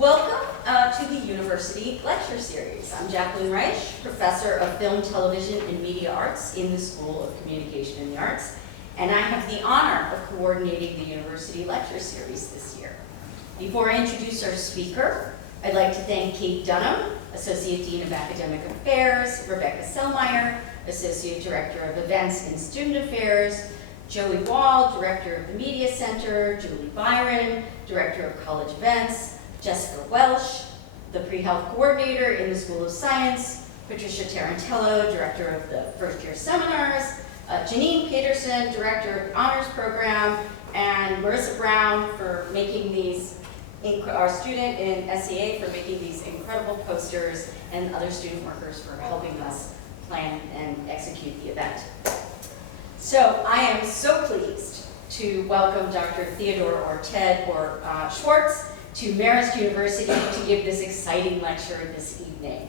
Welcome to the University Lecture Series. I'm Jacqueline Reich, Professor of Film, Television, and Media Arts in the School of Communication and the Arts, and I have the honor of coordinating the University Lecture Series this year. Before I introduce our speaker, I'd like to thank Kate Dunham, Associate Dean of Academic Affairs, Rebecca Selmeyer, Associate Director of Events and Student Affairs, Joey Wall, Director of the Media Center, Julie Byron, Director of College Events, Jessica Welsh, the Pre-Health Coordinator in the School of Science, Patricia Tarantello, Director of the First Year Seminars, Janine Peterson, Director of Honors Program, and Marissa Brown for making these, our student in SEA for making these incredible posters, and other student workers for helping us plan and execute the event. So I am so pleased to welcome Dr. Theodore or Ted or Schwartz to Marist University to give this exciting lecture this evening.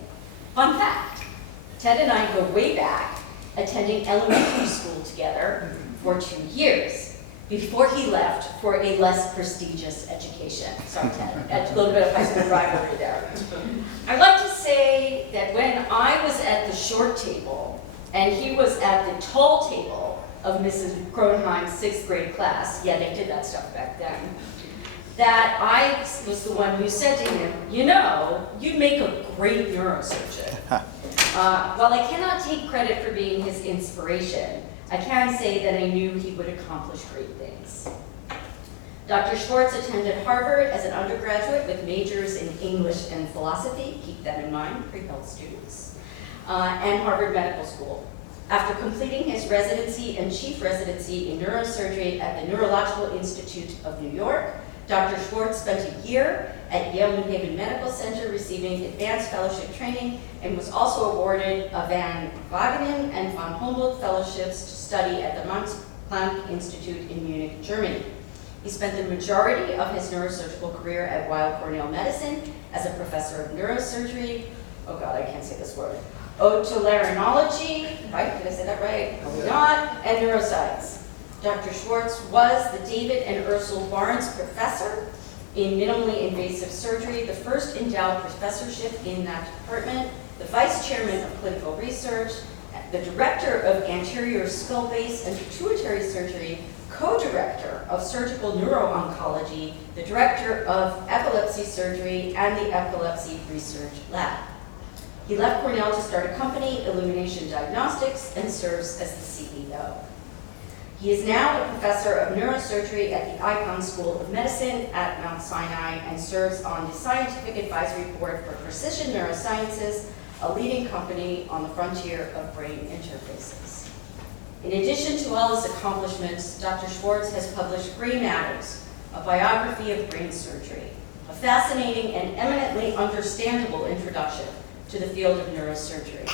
Fun fact, Ted and I go way back, attending elementary school together for 2 years before he left for a less prestigious education. Sorry, Ted, that's a little bit of high school rivalry there. I'd like to say that when I was at the short table and he was at the tall table of Mrs. Cronheim's 6th grade class, yeah, they did that stuff back then, that I was the one who said to him, you know, you'd make a great neurosurgeon. While I cannot take credit for being his inspiration, I can say that I knew he would accomplish great things. Dr. Schwartz attended Harvard as an undergraduate with majors in English and philosophy, keep that in mind, pre-health students, and Harvard Medical School. After completing his residency and chief residency in neurosurgery at the Neurological Institute of New York, Dr. Schwartz spent a year at Yale New Haven Medical Center receiving advanced fellowship training and was also awarded a Van Wagenen and von Humboldt fellowships to study at the Max Planck Institute in Munich, Germany. He spent the majority of his neurosurgical career at Weill Cornell Medicine as a professor of neurosurgery, oh God, I can't say this word, otolaryngology, right, did I say that right? Probably not, and neuroscience. Dr. Schwartz was the David and Ursula Barnes Professor in Minimally Invasive Surgery, the first endowed professorship in that department, the Vice Chairman of Clinical Research, the Director of Anterior Skull Base and Pituitary Surgery, Co-Director of Surgical Neuro-Oncology, the Director of Epilepsy Surgery, and the Epilepsy Research Lab. He left Cornell to start a company, Illumination Diagnostics, and serves as the CEO. He is now a professor of neurosurgery at the Icahn School of Medicine at Mount Sinai and serves on the Scientific Advisory Board for Precision Neurosciences, a leading company on the frontier of brain interfaces. In addition to all his accomplishments, Dr. Schwartz has published Brain Matters, a biography of brain surgery, a fascinating and eminently understandable introduction to the field of neurosurgery.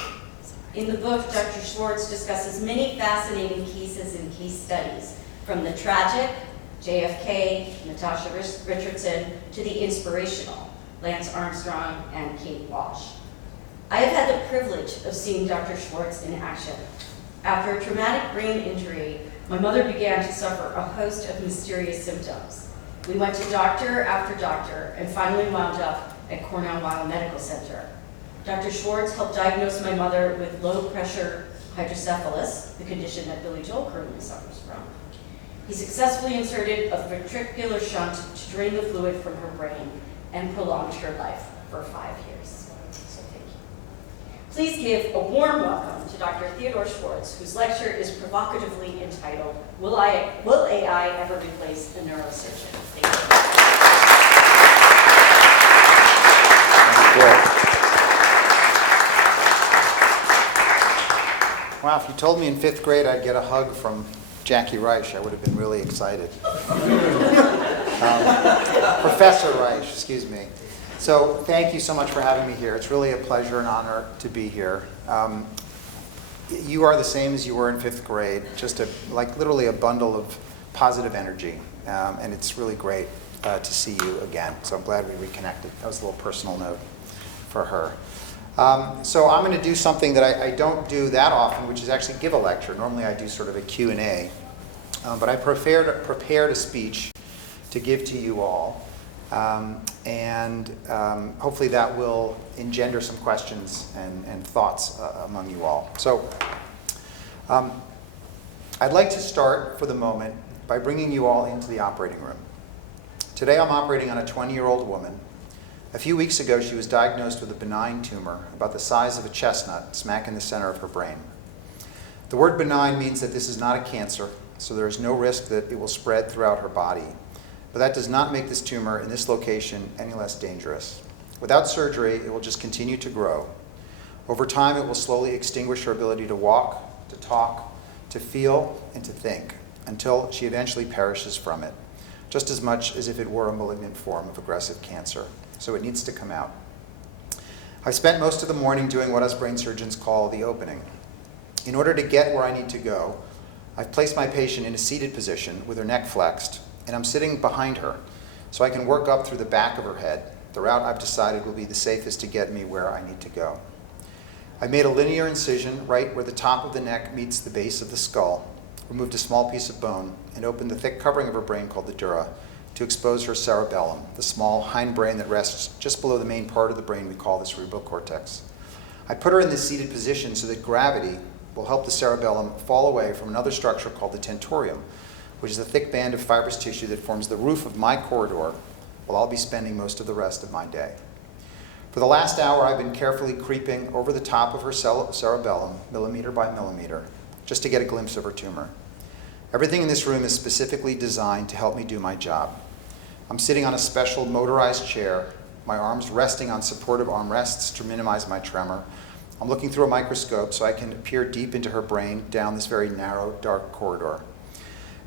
In the book, Dr. Schwartz discusses many fascinating cases and case studies, from the tragic, JFK, Natasha Richardson, to the inspirational, Lance Armstrong and Kate Walsh. I have had the privilege of seeing Dr. Schwartz in action. After a traumatic brain injury, my mother began to suffer a host of mysterious symptoms. We went to doctor after doctor and finally wound up at Cornell Weill Medical Center. Dr. Schwartz helped diagnose my mother with low-pressure hydrocephalus, the condition that Billy Joel currently suffers from. He successfully inserted a ventricular shunt to drain the fluid from her brain and prolonged her life for 5 years. So thank you. Please give a warm welcome to Dr. Theodore Schwartz, whose lecture is provocatively entitled, Will AI Ever Replace a Neurosurgeon? Thank you. Thank you. Wow, if you told me in 5th grade I'd get a hug from Jackie Reich, I would have been really excited. Professor Reich, excuse me. So thank you so much for having me here. It's really a pleasure and honor to be here. You are the same as you were in 5th grade, just literally a bundle of positive energy. And it's really great to see you again. So I'm glad we reconnected. That was a little personal note for her. So I'm going to do something that I don't do that often, which is actually give a lecture. Normally I do sort of a Q&A. But I prepared a speech to give to you all. Hopefully that will engender some questions and thoughts among you all. So I'd like to start for the moment by bringing you all into the operating room. Today I'm operating on a 20-year-old woman. A few weeks ago she was diagnosed with a benign tumor about the size of a chestnut smack in the center of her brain. The word benign means that this is not a cancer, so there is no risk that it will spread throughout her body. But that does not make this tumor in this location any less dangerous. Without surgery, it will just continue to grow. Over time, it will slowly extinguish her ability to walk, to talk, to feel, and to think, until she eventually perishes from it, just as much as if it were a malignant form of aggressive cancer. So it needs to come out. I've spent most of the morning doing what us brain surgeons call the opening. In order to get where I need to go, I've placed my patient in a seated position with her neck flexed, and I'm sitting behind her so I can work up through the back of her head, the route I've decided will be the safest to get me where I need to go. I made a linear incision right where the top of the neck meets the base of the skull, removed a small piece of bone, and opened the thick covering of her brain called the dura to expose her cerebellum, the small hindbrain that rests just below the main part of the brain we call the cerebral cortex. I put her in this seated position so that gravity will help the cerebellum fall away from another structure called the tentorium, which is a thick band of fibrous tissue that forms the roof of my corridor while I'll be spending most of the rest of my day. For the last hour, I've been carefully creeping over the top of her cerebellum, millimeter by millimeter, just to get a glimpse of her tumor. Everything in this room is specifically designed to help me do my job. I'm sitting on a special motorized chair, my arms resting on supportive armrests to minimize my tremor. I'm looking through a microscope so I can peer deep into her brain down this very narrow, dark corridor.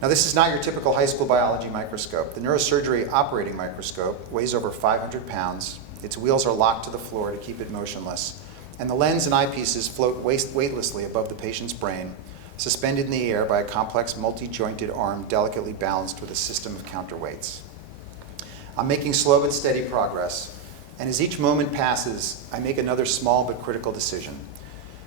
Now, this is not your typical high school biology microscope. The neurosurgery operating microscope weighs over 500 pounds. Its wheels are locked to the floor to keep it motionless. And the lens and eyepieces float weightlessly above the patient's brain, suspended in the air by a complex multi-jointed arm delicately balanced with a system of counterweights. I'm making slow but steady progress, and as each moment passes, I make another small but critical decision.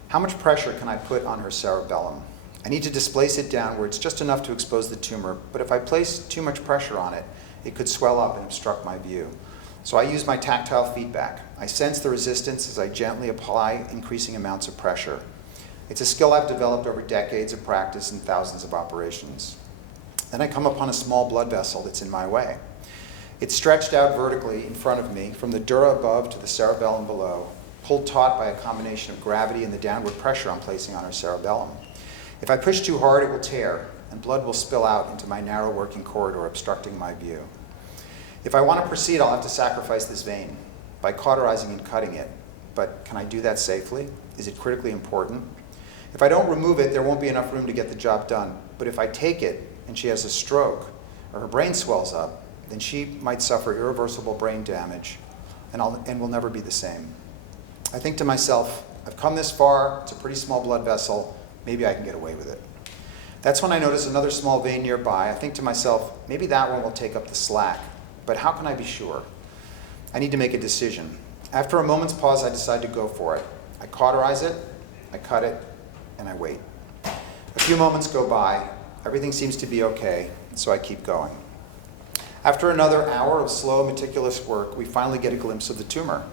How much pressure can I put on her cerebellum? I need to displace it downwards just enough to expose the tumor, but if I place too much pressure on it, it could swell up and obstruct my view. So I use my tactile feedback. I sense the resistance as I gently apply increasing amounts of pressure. It's a skill I've developed over decades of practice and thousands of operations. Then I come upon a small blood vessel that's in my way. It's stretched out vertically in front of me from the dura above to the cerebellum below, pulled taut by a combination of gravity and the downward pressure I'm placing on her cerebellum. If I push too hard, it will tear, and blood will spill out into my narrow working corridor, obstructing my view. If I want to proceed, I'll have to sacrifice this vein by cauterizing and cutting it. But can I do that safely? Is it critically important? If I don't remove it, there won't be enough room to get the job done. But if I take it and she has a stroke or her brain swells up, then she might suffer irreversible brain damage and will never be the same. I think to myself, I've come this far, it's a pretty small blood vessel, maybe I can get away with it. That's when I notice another small vein nearby. I think to myself, maybe that one will take up the slack, but how can I be sure? I need to make a decision. After a moment's pause, I decide to go for it. I cauterize it, I cut it, and I wait. A few moments go by, everything seems to be okay, so I keep going. After another hour of slow, meticulous work, we finally get a glimpse of the tumor.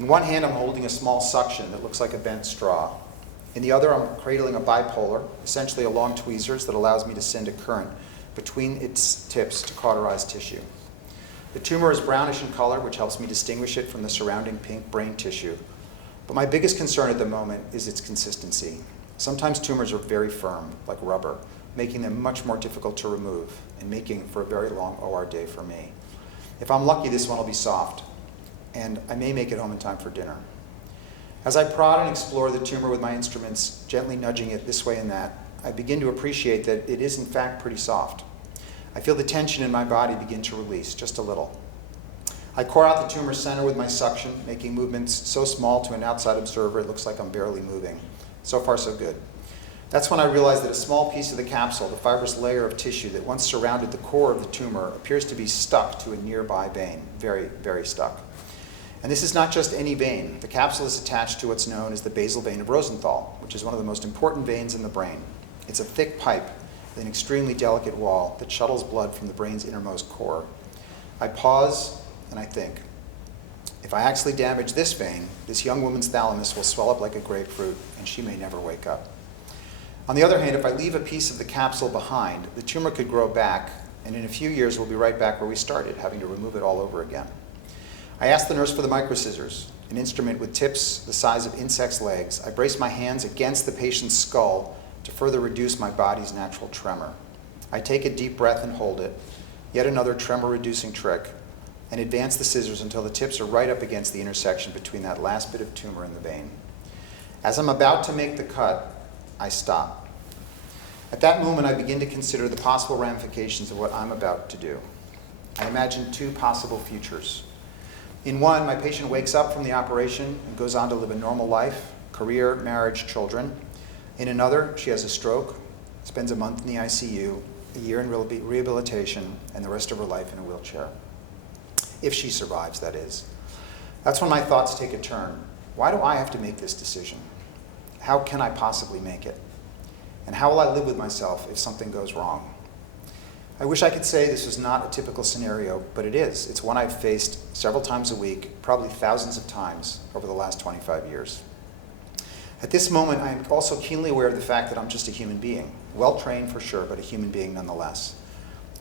In one hand, I'm holding a small suction that looks like a bent straw. In the other, I'm cradling a bipolar, essentially a long tweezers that allows me to send a current between its tips to cauterize tissue. The tumor is brownish in color, which helps me distinguish it from the surrounding pink brain tissue. But my biggest concern at the moment is its consistency. Sometimes tumors are very firm, like rubber, making them much more difficult to remove and making for a very long OR day for me. If I'm lucky, this one will be soft, and I may make it home in time for dinner. As I prod and explore the tumor with my instruments, gently nudging it this way and that, I begin to appreciate that it is in fact pretty soft. I feel the tension in my body begin to release, just a little. I core out the tumor center with my suction, making movements so small to an outside observer it looks like I'm barely moving. So far, so good. That's when I realize that a small piece of the capsule, the fibrous layer of tissue that once surrounded the core of the tumor, appears to be stuck to a nearby vein, very, very stuck. And this is not just any vein. The capsule is attached to what's known as the basal vein of Rosenthal, which is one of the most important veins in the brain. It's a thick pipe with an extremely delicate wall that shuttles blood from the brain's innermost core. I pause, and I think, if I actually damage this vein, this young woman's thalamus will swell up like a grapefruit, and she may never wake up. On the other hand, if I leave a piece of the capsule behind, the tumor could grow back, and in a few years we'll be right back where we started, having to remove it all over again. I asked the nurse for the microscissors, an instrument with tips the size of insects' legs. I brace my hands against the patient's skull to further reduce my body's natural tremor. I take a deep breath and hold it, yet another tremor-reducing trick, and advance the scissors until the tips are right up against the intersection between that last bit of tumor and the vein. As I'm about to make the cut, I stop. At that moment, I begin to consider the possible ramifications of what I'm about to do. I imagine two possible futures. In one, my patient wakes up from the operation and goes on to live a normal life, career, marriage, children. In another, she has a stroke, spends a month in the ICU, a year in rehabilitation, and the rest of her life in a wheelchair. If she survives, that is. That's when my thoughts take a turn. Why do I have to make this decision? How can I possibly make it? And how will I live with myself if something goes wrong? I wish I could say this was not a typical scenario, but it is. It's one I've faced several times a week, probably thousands of times over the last 25 years. At this moment, I am also keenly aware of the fact that I'm just a human being, well-trained for sure, but a human being nonetheless.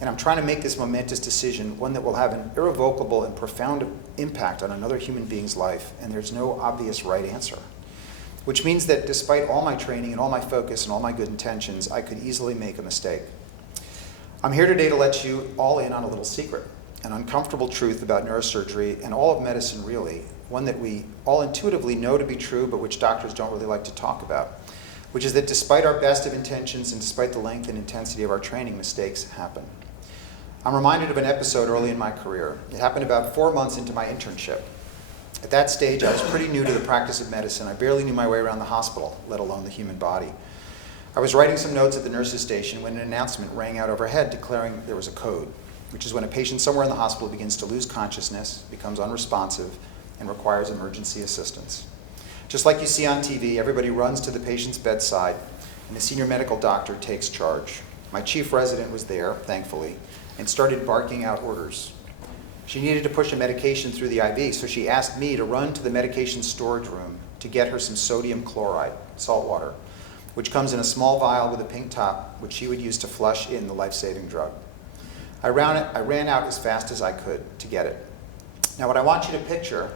And I'm trying to make this momentous decision, one that will have an irrevocable and profound impact on another human being's life, and there's no obvious right answer. Which means that despite all my training and all my focus and all my good intentions, I could easily make a mistake. I'm here today to let you all in on a little secret, an uncomfortable truth about neurosurgery and all of medicine really, one that we all intuitively know to be true, but which doctors don't really like to talk about, which is that despite our best of intentions and despite the length and intensity of our training, mistakes happen. I'm reminded of an episode early in my career. It happened about 4 months into my internship. At that stage, I was pretty new to the practice of medicine. I barely knew my way around the hospital, let alone the human body. I was writing some notes at the nurse's station when an announcement rang out overhead declaring there was a code, which is when a patient somewhere in the hospital begins to lose consciousness, becomes unresponsive, and requires emergency assistance. Just like you see on TV, everybody runs to the patient's bedside, and the senior medical doctor takes charge. My chief resident was there, thankfully, and started barking out orders. She needed to push a medication through the IV, so she asked me to run to the medication storage room to get her some sodium chloride, salt water, which comes in a small vial with a pink top, which she would use to flush in the life-saving drug. I ran out as fast as I could to get it. Now what I want you to picture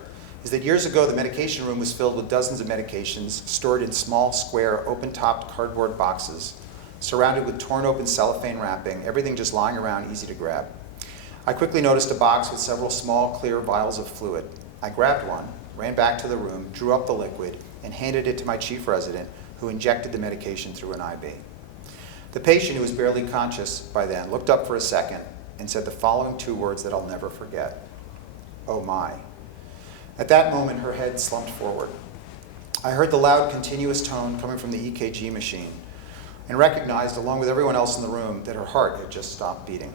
is that years ago the medication room was filled with dozens of medications stored in small, square, open-topped cardboard boxes, surrounded with torn open cellophane wrapping, everything just lying around easy to grab. I quickly noticed a box with several small, clear vials of fluid. I grabbed one, ran back to the room, drew up the liquid, and handed it to my chief resident, who injected the medication through an IV. The patient, who was barely conscious by then, looked up for a second and said the following 2 words that I'll never forget. "Oh my." At that moment, her head slumped forward. I heard the loud, continuous tone coming from the EKG machine and recognized, along with everyone else in the room, that her heart had just stopped beating.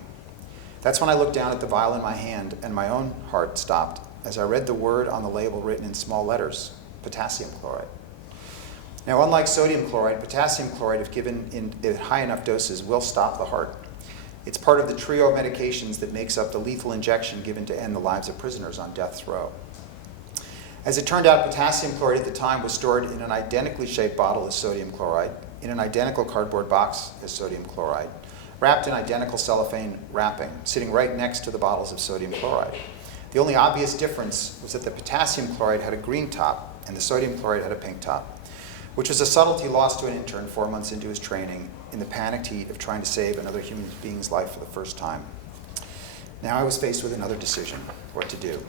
That's when I looked down at the vial in my hand, and my own heart stopped as I read the word on the label written in small letters, potassium chloride. Now, unlike sodium chloride, potassium chloride, if given in high enough doses, will stop the heart. It's part of the trio of medications that makes up the lethal injection given to end the lives of prisoners on death's row. As it turned out, potassium chloride at the time was stored in an identically shaped bottle as sodium chloride, in an identical cardboard box as sodium chloride, wrapped in identical cellophane wrapping, sitting right next to the bottles of sodium chloride. The only obvious difference was that the potassium chloride had a green top and the sodium chloride had a pink top, which was a subtlety lost to an intern 4 months into his training in the panicked heat of trying to save another human being's life for the first time. Now I was faced with another decision, what to do.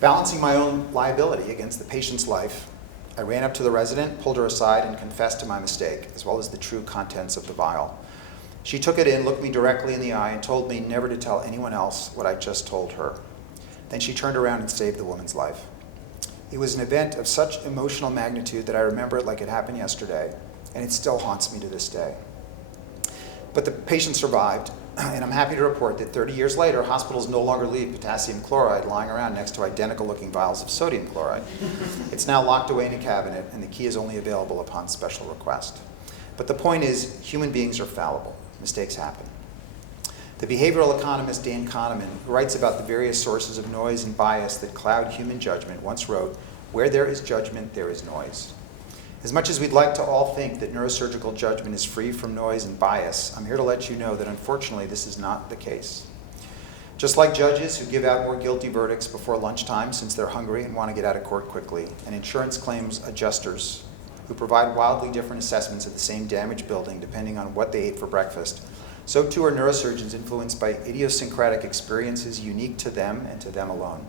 Balancing my own liability against the patient's life, I ran up to the resident, pulled her aside, and confessed to my mistake, as well as the true contents of the vial. She took it in, looked me directly in the eye, and told me never to tell anyone else what I just told her. Then she turned around and saved the woman's life. It was an event of such emotional magnitude that I remember it like it happened yesterday, and it still haunts me to this day. But the patient survived, and I'm happy to report that 30 years later, hospitals no longer leave potassium chloride lying around next to identical-looking vials of sodium chloride. It's now locked away in a cabinet, and the key is only available upon special request. But the point is, human beings are fallible. Mistakes happen. The behavioral economist Dan Kahneman, who writes about the various sources of noise and bias that cloud human judgment, once wrote, "Where there is judgment, there is noise." As much as we'd like to all think that neurosurgical judgment is free from noise and bias, I'm here to let you know that unfortunately this is not the case. Just like judges who give out more guilty verdicts before lunchtime since they're hungry and want to get out of court quickly, and insurance claims adjusters who provide wildly different assessments of the same damaged building depending on what they ate for breakfast, so too are neurosurgeons influenced by idiosyncratic experiences unique to them and to them alone.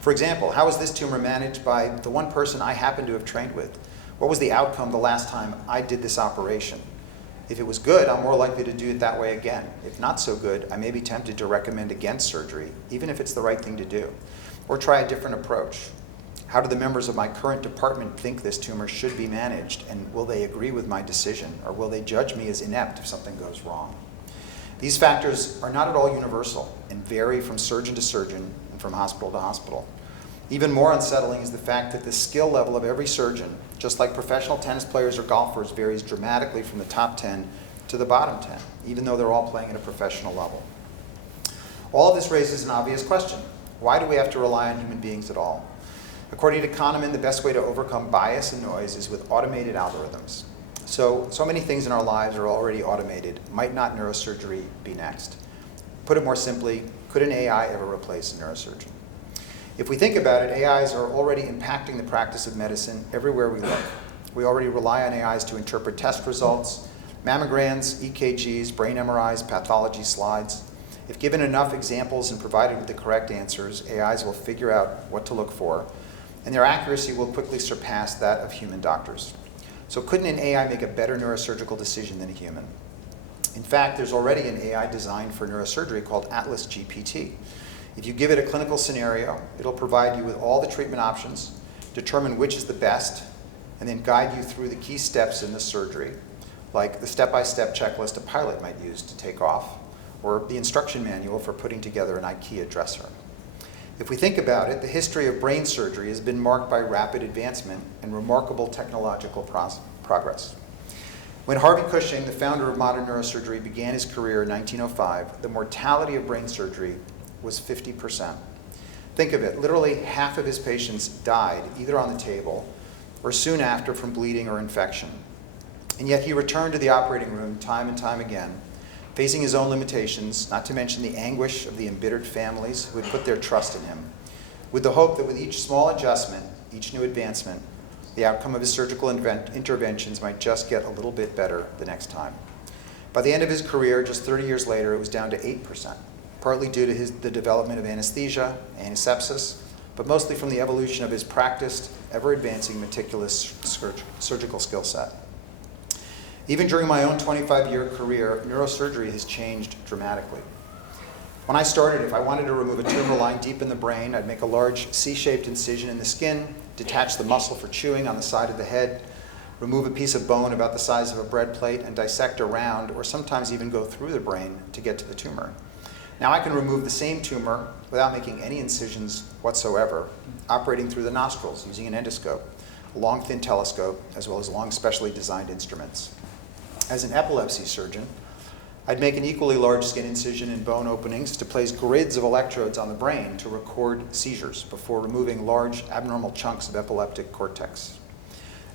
For example, how was this tumor managed by the one person I happen to have trained with? What was the outcome the last time I did this operation? If it was good, I'm more likely to do it that way again. If not so good, I may be tempted to recommend against surgery, even if it's the right thing to do, or try a different approach. How do the members of my current department think this tumor should be managed, and will they agree with my decision, or will they judge me as inept if something goes wrong? These factors are not at all universal and vary from surgeon to surgeon and from hospital to hospital. Even more unsettling is the fact that the skill level of every surgeon, just like professional tennis players or golfers, varies dramatically from the top 10 to the bottom 10, even though they're all playing at a professional level. All of this raises an obvious question. Why do we have to rely on human beings at all? According to Kahneman, the best way to overcome bias and noise is with automated algorithms. So many things in our lives are already automated. Might not neurosurgery be next? Put it more simply, could an AI ever replace a neurosurgeon? If we think about it, AIs are already impacting the practice of medicine everywhere we look. We already rely on AIs to interpret test results, mammograms, EKGs, brain MRIs, pathology slides. If given enough examples and provided with the correct answers, AIs will figure out what to look for, and their accuracy will quickly surpass that of human doctors. So couldn't an AI make a better neurosurgical decision than a human? In fact, there's already an AI designed for neurosurgery called Atlas GPT. If you give it a clinical scenario, it'll provide you with all the treatment options, determine which is the best, and then guide you through the key steps in the surgery, like the step-by-step checklist a pilot might use to take off, or the instruction manual for putting together an IKEA dresser. If we think about it, the history of brain surgery has been marked by rapid advancement and remarkable technological progress. When Harvey Cushing, the founder of modern neurosurgery, began his career in 1905, the mortality of brain surgery was 50%. Think of it, literally half of his patients died either on the table or soon after from bleeding or infection. And yet he returned to the operating room time and time again, facing his own limitations, not to mention the anguish of the embittered families who had put their trust in him, with the hope that with each small adjustment, each new advancement, the outcome of his surgical interventions might just get a little bit better the next time. By the end of his career, just 30 years later, it was down to 8%. Partly due to the development of anesthesia, antisepsis, but mostly from the evolution of his practiced, ever-advancing, meticulous surgical skill set. Even during my own 25-year career, neurosurgery has changed dramatically. When I started, if I wanted to remove a tumor lying deep in the brain, I'd make a large C-shaped incision in the skin, detach the muscle for chewing on the side of the head, remove a piece of bone about the size of a bread plate, and dissect around, or sometimes even go through the brain to get to the tumor. Now I can remove the same tumor without making any incisions whatsoever, operating through the nostrils using an endoscope, a long thin telescope, as well as long specially designed instruments. As an epilepsy surgeon, I'd make an equally large skin incision in bone openings to place grids of electrodes on the brain to record seizures before removing large abnormal chunks of epileptic cortex.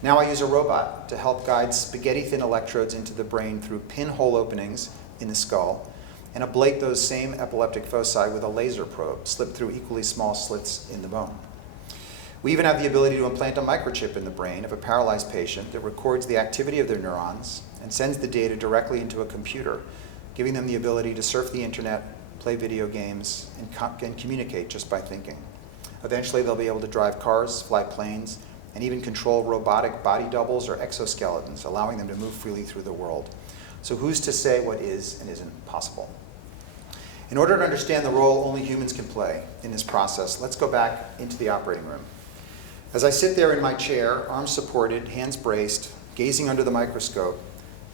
Now I use a robot to help guide spaghetti-thin electrodes into the brain through pinhole openings in the skull and ablate those same epileptic foci with a laser probe slipped through equally small slits in the bone. We even have the ability to implant a microchip in the brain of a paralyzed patient that records the activity of their neurons and sends the data directly into a computer, giving them the ability to surf the internet, play video games, and communicate just by thinking. Eventually, they'll be able to drive cars, fly planes, and even control robotic body doubles or exoskeletons, allowing them to move freely through the world. So who's to say what is and isn't possible? In order to understand the role only humans can play in this process, let's go back into the operating room. As I sit there in my chair, arms supported, hands braced, gazing under the microscope,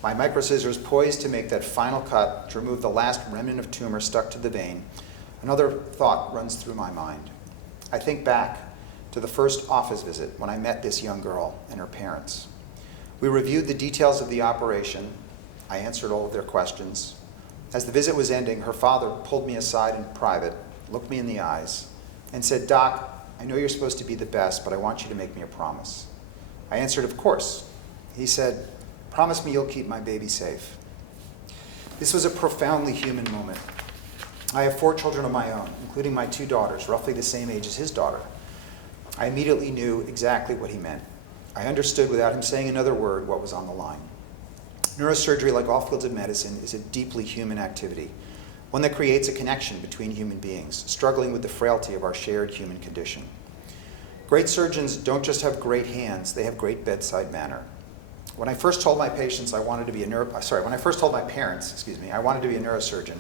my microscissors poised to make that final cut to remove the last remnant of tumor stuck to the vein, another thought runs through my mind. I think back to the first office visit when I met this young girl and her parents. We reviewed the details of the operation. I answered all of their questions. As the visit was ending, her father pulled me aside in private, looked me in the eyes, and said, "Doc, I know you're supposed to be the best, but I want you to make me a promise." I answered, "Of course." He said, "Promise me you'll keep my baby safe." This was a profoundly human moment. I have 4 children of my own, including my 2 daughters, roughly the same age as his daughter. I immediately knew exactly what he meant. I understood without him saying another word what was on the line. Neurosurgery, like all fields of medicine, is a deeply human activity, one that creates a connection between human beings, struggling with the frailty of our shared human condition. Great surgeons don't just have great hands, they have great bedside manner. When I first told my parents, I wanted to be a neurosurgeon,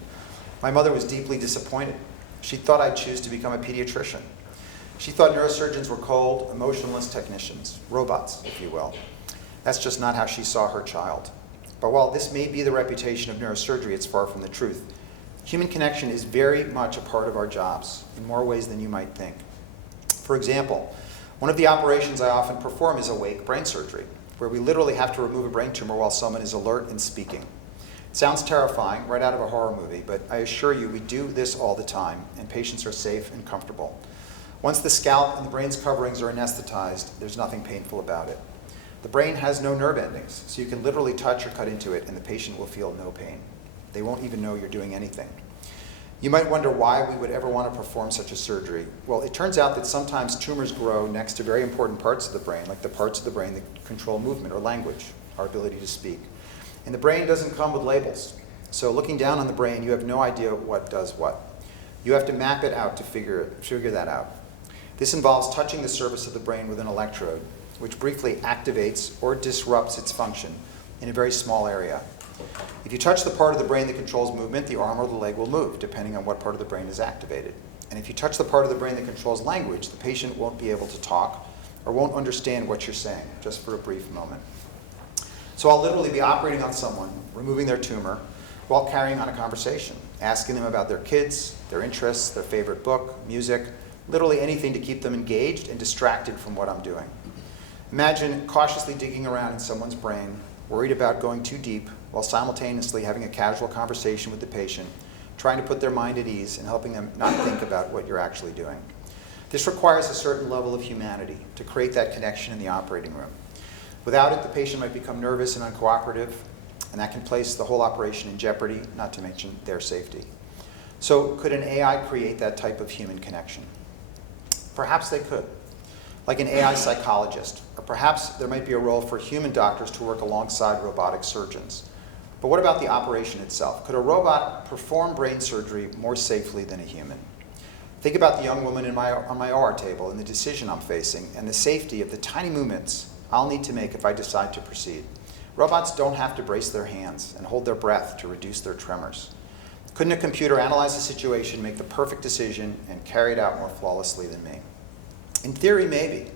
my mother was deeply disappointed. She thought I'd choose to become a pediatrician. She thought neurosurgeons were cold, emotionless technicians, robots, if you will. That's just not how she saw her child. But while this may be the reputation of neurosurgery, it's far from the truth. Human connection is very much a part of our jobs, in more ways than you might think. For example, one of the operations I often perform is awake brain surgery, where we literally have to remove a brain tumor while someone is alert and speaking. It sounds terrifying, right out of a horror movie, but I assure you we do this all the time, and patients are safe and comfortable. Once the scalp and the brain's coverings are anesthetized, there's nothing painful about it. The brain has no nerve endings, so you can literally touch or cut into it and the patient will feel no pain. They won't even know you're doing anything. You might wonder why we would ever want to perform such a surgery. Well, it turns out that sometimes tumors grow next to very important parts of the brain, like the parts of the brain that control movement or language, our ability to speak. And the brain doesn't come with labels. So looking down on the brain, you have no idea what does what. You have to map it out to figure that out. This involves touching the surface of the brain with an electrode, which briefly activates or disrupts its function in a very small area. If you touch the part of the brain that controls movement, the arm or the leg will move, depending on what part of the brain is activated. And if you touch the part of the brain that controls language, the patient won't be able to talk or won't understand what you're saying, just for a brief moment. So I'll literally be operating on someone, removing their tumor, while carrying on a conversation, asking them about their kids, their interests, their favorite book, music, literally anything to keep them engaged and distracted from what I'm doing. Imagine cautiously digging around in someone's brain, worried about going too deep, while simultaneously having a casual conversation with the patient, trying to put their mind at ease and helping them not think about what you're actually doing. This requires a certain level of humanity to create that connection in the operating room. Without it, the patient might become nervous and uncooperative, and that can place the whole operation in jeopardy, not to mention their safety. So could an AI create that type of human connection? Perhaps they could, like an AI psychologist, or perhaps there might be a role for human doctors to work alongside robotic surgeons. But what about the operation itself? Could a robot perform brain surgery more safely than a human? Think about the young woman on my OR table and the decision I'm facing and the safety of the tiny movements I'll need to make if I decide to proceed. Robots don't have to brace their hands and hold their breath to reduce their tremors. Couldn't a computer analyze the situation, make the perfect decision, and carry it out more flawlessly than me? In theory, maybe.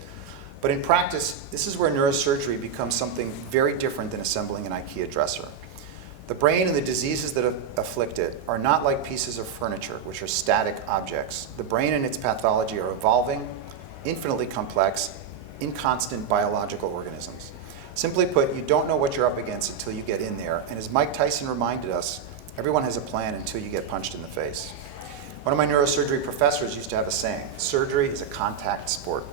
But in practice, this is where neurosurgery becomes something very different than assembling an IKEA dresser. The brain and the diseases that afflict it are not like pieces of furniture, which are static objects. The brain and its pathology are evolving, infinitely complex, inconstant biological organisms. Simply put, you don't know what you're up against until you get in there, and as Mike Tyson reminded us, everyone has a plan until you get punched in the face. One of my neurosurgery professors used to have a saying, surgery is a contact sport.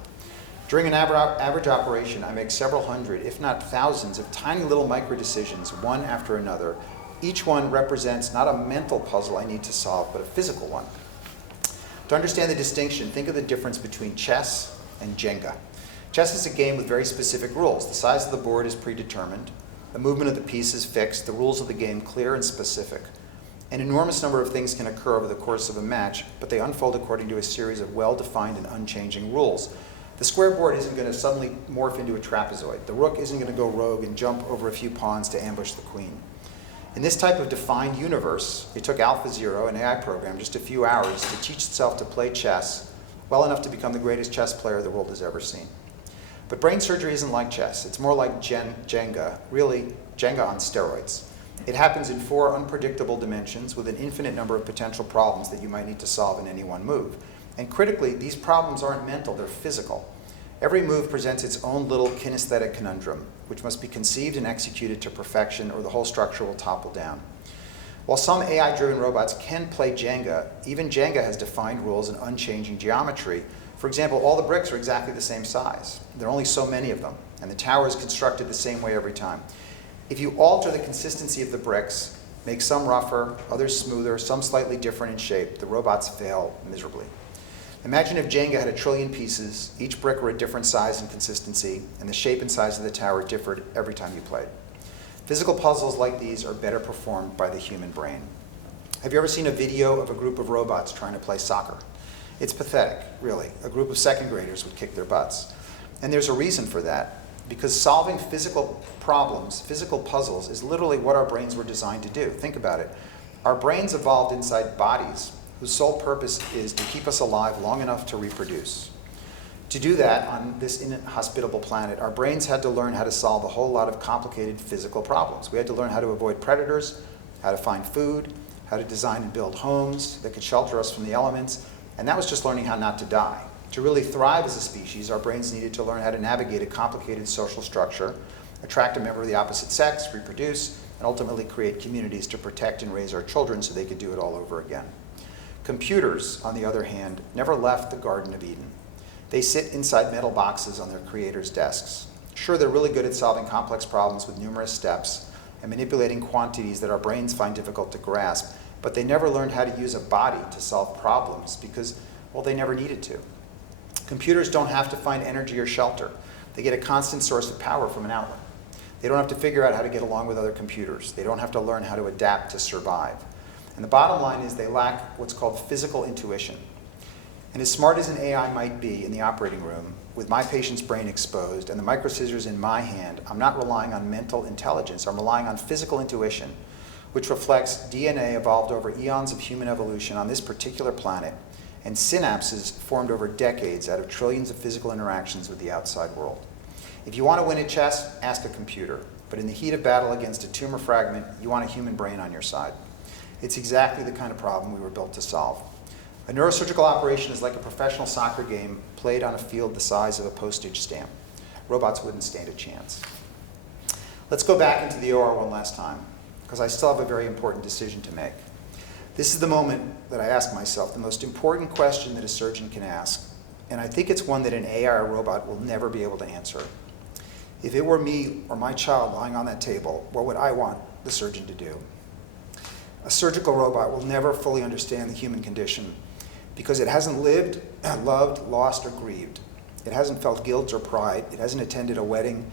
During an average operation, I make several hundred, if not thousands, of tiny little micro decisions, one after another. Each one represents not a mental puzzle I need to solve, but a physical one. To understand the distinction, think of the difference between chess and Jenga. Chess is a game with very specific rules. The size of the board is predetermined, the movement of the piece is fixed, the rules of the game clear and specific. An enormous number of things can occur over the course of a match, but they unfold according to a series of well-defined and unchanging rules. The square board isn't going to suddenly morph into a trapezoid. The rook isn't going to go rogue and jump over a few pawns to ambush the queen. In this type of defined universe, it took AlphaZero, an AI program, just a few hours to teach itself to play chess well enough to become the greatest chess player the world has ever seen. But brain surgery isn't like chess. It's more like Jenga, really Jenga on steroids. It happens in 4 unpredictable dimensions with an infinite number of potential problems that you might need to solve in any one move. And critically, these problems aren't mental, they're physical. Every move presents its own little kinesthetic conundrum, which must be conceived and executed to perfection or the whole structure will topple down. While some AI-driven robots can play Jenga, even Jenga has defined rules and unchanging geometry. For example, all the bricks are exactly the same size. There are only so many of them, and the tower is constructed the same way every time. If you alter the consistency of the bricks, make some rougher, others smoother, some slightly different in shape, the robots fail miserably. Imagine if Jenga had 1 trillion pieces, each brick were a different size and consistency, and the shape and size of the tower differed every time you played. Physical puzzles like these are better performed by the human brain. Have you ever seen a video of a group of robots trying to play soccer? It's pathetic, really. A group of second graders would kick their butts. And there's a reason for that, because solving physical problems, physical puzzles, is literally what our brains were designed to do. Think about it. Our brains evolved inside bodies whose sole purpose is to keep us alive long enough to reproduce. To do that on this inhospitable planet, our brains had to learn how to solve a whole lot of complicated physical problems. We had to learn how to avoid predators, how to find food, how to design and build homes that could shelter us from the elements, and that was just learning how not to die. To really thrive as a species, our brains needed to learn how to navigate a complicated social structure, attract a member of the opposite sex, reproduce, and ultimately create communities to protect and raise our children so they could do it all over again. Computers, on the other hand, never left the Garden of Eden. They sit inside metal boxes on their creators' desks. Sure, they're really good at solving complex problems with numerous steps and manipulating quantities that our brains find difficult to grasp, but they never learned how to use a body to solve problems because, well, they never needed to. Computers don't have to find energy or shelter. They get a constant source of power from an outlet. They don't have to figure out how to get along with other computers. They don't have to learn how to adapt to survive. And the bottom line is they lack what's called physical intuition. And as smart as an AI might be in the operating room, with my patient's brain exposed and the microscissors in my hand, I'm not relying on mental intelligence. I'm relying on physical intuition, which reflects DNA evolved over eons of human evolution on this particular planet, and synapses formed over decades out of trillions of physical interactions with the outside world. If you want to win at chess, ask a computer. But in the heat of battle against a tumor fragment, you want a human brain on your side. It's exactly the kind of problem we were built to solve. A neurosurgical operation is like a professional soccer game played on a field the size of a postage stamp. Robots wouldn't stand a chance. Let's go back into the OR one last time, because I still have a very important decision to make. This is the moment that I ask myself the most important question that a surgeon can ask, and I think it's one that an AI or robot will never be able to answer. If it were me or my child lying on that table, what would I want the surgeon to do? A surgical robot will never fully understand the human condition because it hasn't lived, loved, lost, or grieved. It hasn't felt guilt or pride. It hasn't attended a wedding,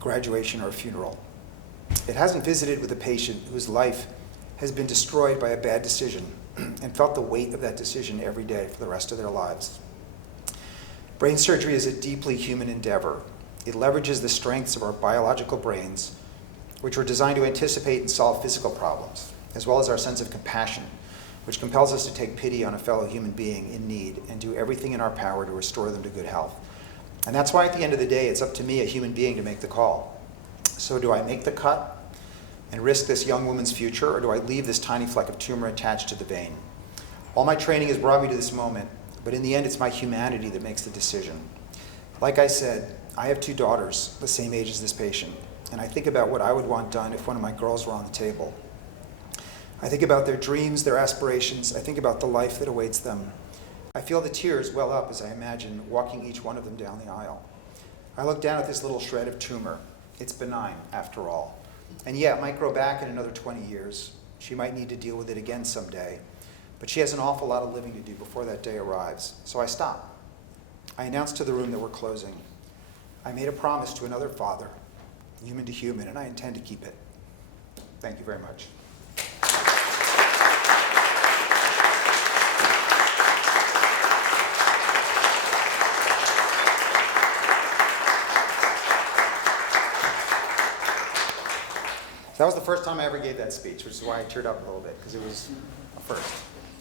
graduation, or a funeral. It hasn't visited with a patient whose life has been destroyed by a bad decision and felt the weight of that decision every day for the rest of their lives. Brain surgery is a deeply human endeavor. It leverages the strengths of our biological brains, which were designed to anticipate and solve physical problems, as well as our sense of compassion, which compels us to take pity on a fellow human being in need and do everything in our power to restore them to good health. And that's why at the end of the day, it's up to me, a human being, to make the call. So do I make the cut and risk this young woman's future, or do I leave this tiny fleck of tumor attached to the vein? All my training has brought me to this moment, but in the end, it's my humanity that makes the decision. Like I said, I have 2 daughters the same age as this patient, and I think about what I would want done if one of my girls were on the table. I think about their dreams, their aspirations. I think about the life that awaits them. I feel the tears well up as I imagine walking each one of them down the aisle. I look down at this little shred of tumor. It's benign, after all. And yeah, it might grow back in another 20 years. She might need to deal with it again someday. But she has an awful lot of living to do before that day arrives. So I stop. I announce to the room that we're closing. I made a promise to another father, human to human, and I intend to keep it. Thank you very much. That was the first time I ever gave that speech, which is why I teared up a little bit, because it was a first.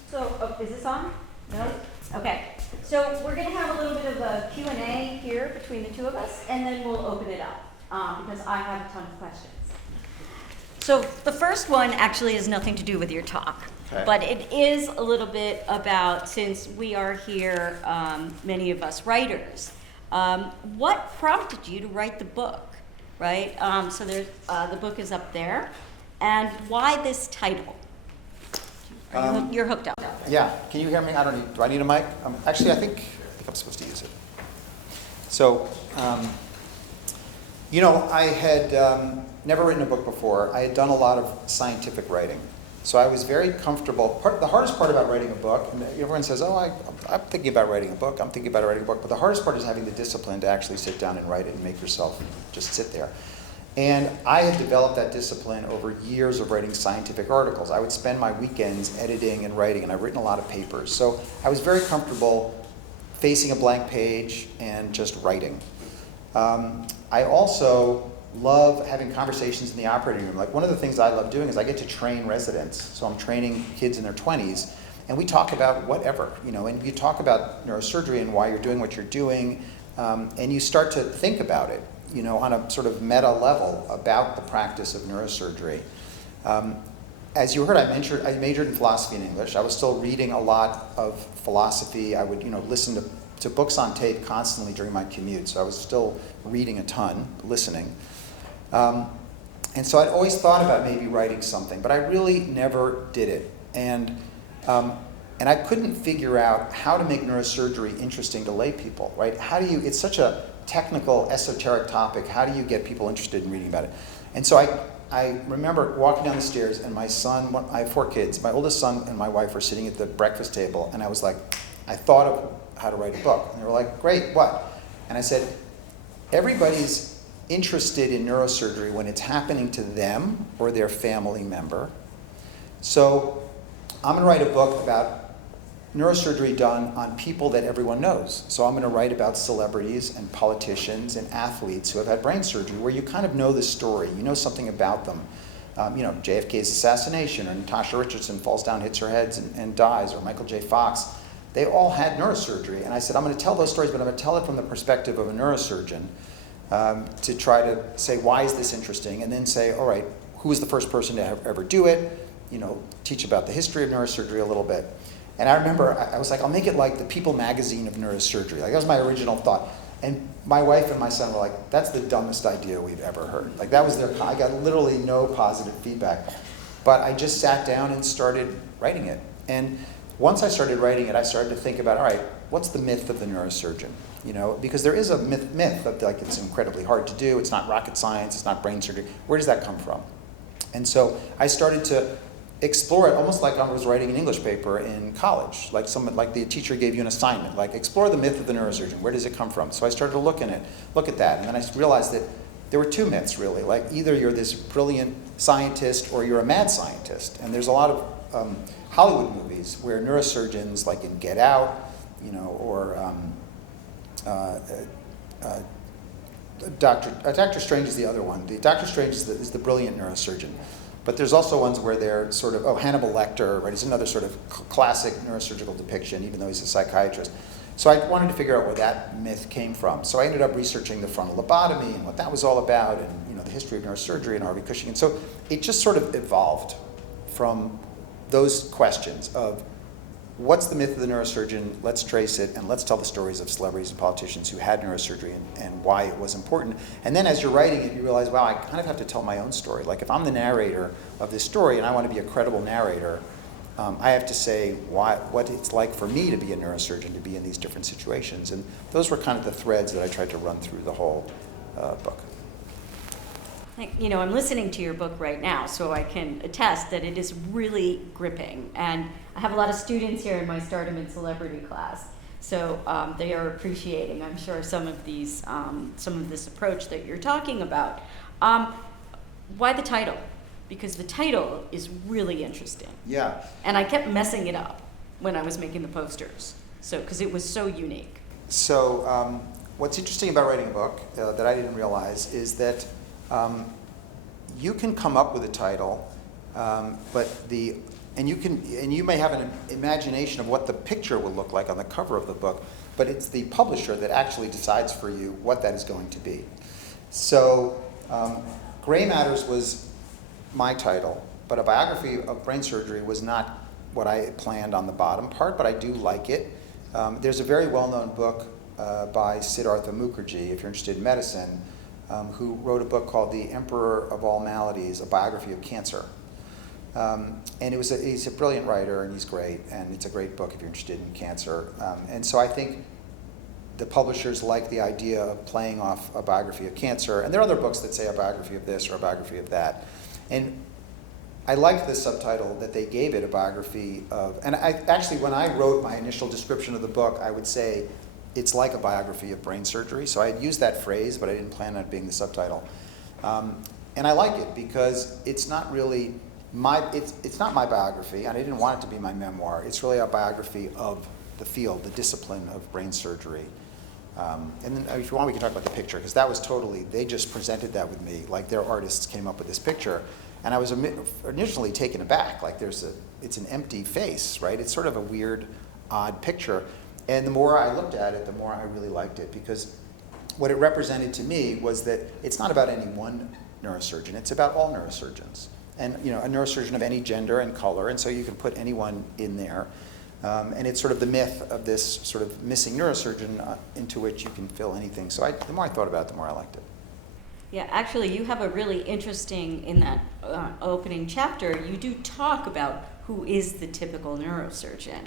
So, is this on? No? Okay. So we're going to have a little bit of a Q&A here between the two of us, and then we'll open it up, because I have a ton of questions. So the first one actually has nothing to do with your talk, okay, but it is a little bit about, since we are here, many of us writers, what prompted you to write the book? Right? So there's, the book is up there. And why this title? You're hooked up. Yeah, can you hear me? Do I need a mic? Actually, I think I'm supposed to use it. So, I had never written a book before. I had done a lot of scientific writing. So I was very comfortable. The hardest part about writing a book, and everyone says, I'm thinking about writing a book, but the hardest part is having the discipline to actually sit down and write it and make yourself just sit there. And I had developed that discipline over years of writing scientific articles. I would spend my weekends editing and writing, and I've written a lot of papers. So I was very comfortable facing a blank page and just writing. I also love having conversations in the operating room. Like, one of the things I love doing is I get to train residents. So I'm training kids in their 20s, and we talk about whatever, and you talk about neurosurgery and why you're doing what you're doing, and you start to think about it, on a sort of meta level about the practice of neurosurgery. As you heard, I majored in philosophy and English. I was still reading a lot of philosophy. I would, listen to books on tape constantly during my commute. So I was still reading a ton, listening. And so I'd always thought about maybe writing something, but I really never did it. And I couldn't figure out how to make neurosurgery interesting to lay people, right? It's such a technical, esoteric topic. How do you get people interested in reading about it? And so I remember walking down the stairs, and my son, I have 4 kids, my oldest son and my wife were sitting at the breakfast table, and I was like, I thought of how to write a book. And they were like, great, what? And I said, everybody's interested in neurosurgery when it's happening to them or their family member. So I'm going to write a book about neurosurgery done on people that everyone knows. So I'm going to write about celebrities and politicians and athletes who have had brain surgery, where you kind of know the story, you know something about them. JFK's assassination, or Natasha Richardson falls down, hits her head and dies, or Michael J. Fox. They all had neurosurgery. And I said, I'm going to tell those stories, but I'm going to tell it from the perspective of a neurosurgeon, to try to say, why is this interesting? And then say, all right, who was the first person to ever do it? Teach about the history of neurosurgery a little bit. And I remember, I was like, I'll make it like the People magazine of neurosurgery. Like, that was my original thought. And my wife and my son were like, that's the dumbest idea we've ever heard. Like, that was I got literally no positive feedback. But I just sat down and started writing it. And once I started writing it, I started to think about, all right, what's the myth of the neurosurgeon? Because there is a myth of, like, it's incredibly hard to do, it's not rocket science, it's not brain surgery. Where does that come from? And so I started to explore it almost like I was writing an English paper in college, like the teacher gave you an assignment, like, explore the myth of the neurosurgeon. Where does it come from? So I started to look at that, and then I realized that there were 2 myths, really. Like, either you're this brilliant scientist or you're a mad scientist. And there's a lot of Hollywood movies where neurosurgeons, like in Get Out, or Dr. Strange is the other one. Dr. Strange is the brilliant neurosurgeon. But there's also ones where they're sort of, Hannibal Lecter, right? He's another sort of classic neurosurgical depiction, even though he's a psychiatrist. So I wanted to figure out where that myth came from. So I ended up researching the frontal lobotomy and what that was all about, and the history of neurosurgery and Harvey Cushing. And so it just sort of evolved from those questions of, what's the myth of the neurosurgeon? Let's trace it, and let's tell the stories of celebrities and politicians who had neurosurgery and why it was important. And then as you're writing it, you realize, wow, I kind of have to tell my own story. Like, if I'm the narrator of this story and I want to be a credible narrator, I have to say what it's like for me to be a neurosurgeon, to be in these different situations. And those were kind of the threads that I tried to run through the whole book. I'm listening to your book right now, so I can attest that it is really gripping. And I have a lot of students here in my Stardom and Celebrity class, so they are appreciating, I'm sure, some of this approach that you're talking about. Why the title? Because the title is really interesting. Yeah. And I kept messing it up when I was making the posters, because it was so unique. So what's interesting about writing a book that I didn't realize is that you can come up with a title, and you may have an imagination of what the picture will look like on the cover of the book, but it's the publisher that actually decides for you what that is going to be. So Gray Matters was my title, but a biography of brain surgery was not what I had planned on the bottom part, but I do like it. There's a very well-known book by Siddhartha Mukherjee, if you're interested in medicine, who wrote a book called The Emperor of All Maladies, a biography of cancer. And he's a brilliant writer, and he's great, and it's a great book if you're interested in cancer. And so I think the publishers like the idea of playing off a biography of cancer, and there are other books that say a biography of this or a biography of that. And I liked the subtitle that they gave it, a biography of, and actually when I wrote my initial description of the book, I would say it's like a biography of brain surgery. So I had used that phrase, but I didn't plan on it being the subtitle. And I like it because it's not really it's not my biography, and I didn't want it to be my memoir. It's really a biography of the field, the discipline of brain surgery. And then if you want, we can talk about the picture, because that was totally, they just presented that with me, like their artists came up with this picture. And I was initially taken aback, like it's an empty face, right? It's sort of a weird, odd picture. And the more I looked at it, the more I really liked it, because what it represented to me was that it's not about any one neurosurgeon, it's about all neurosurgeons. And a neurosurgeon of any gender and color, and so you can put anyone in there. And it's sort of the myth of this sort of missing neurosurgeon into which you can fill anything. So the more I thought about it, the more I liked it. Yeah, actually, you have a really interesting, in that opening chapter, you do talk about who is the typical neurosurgeon.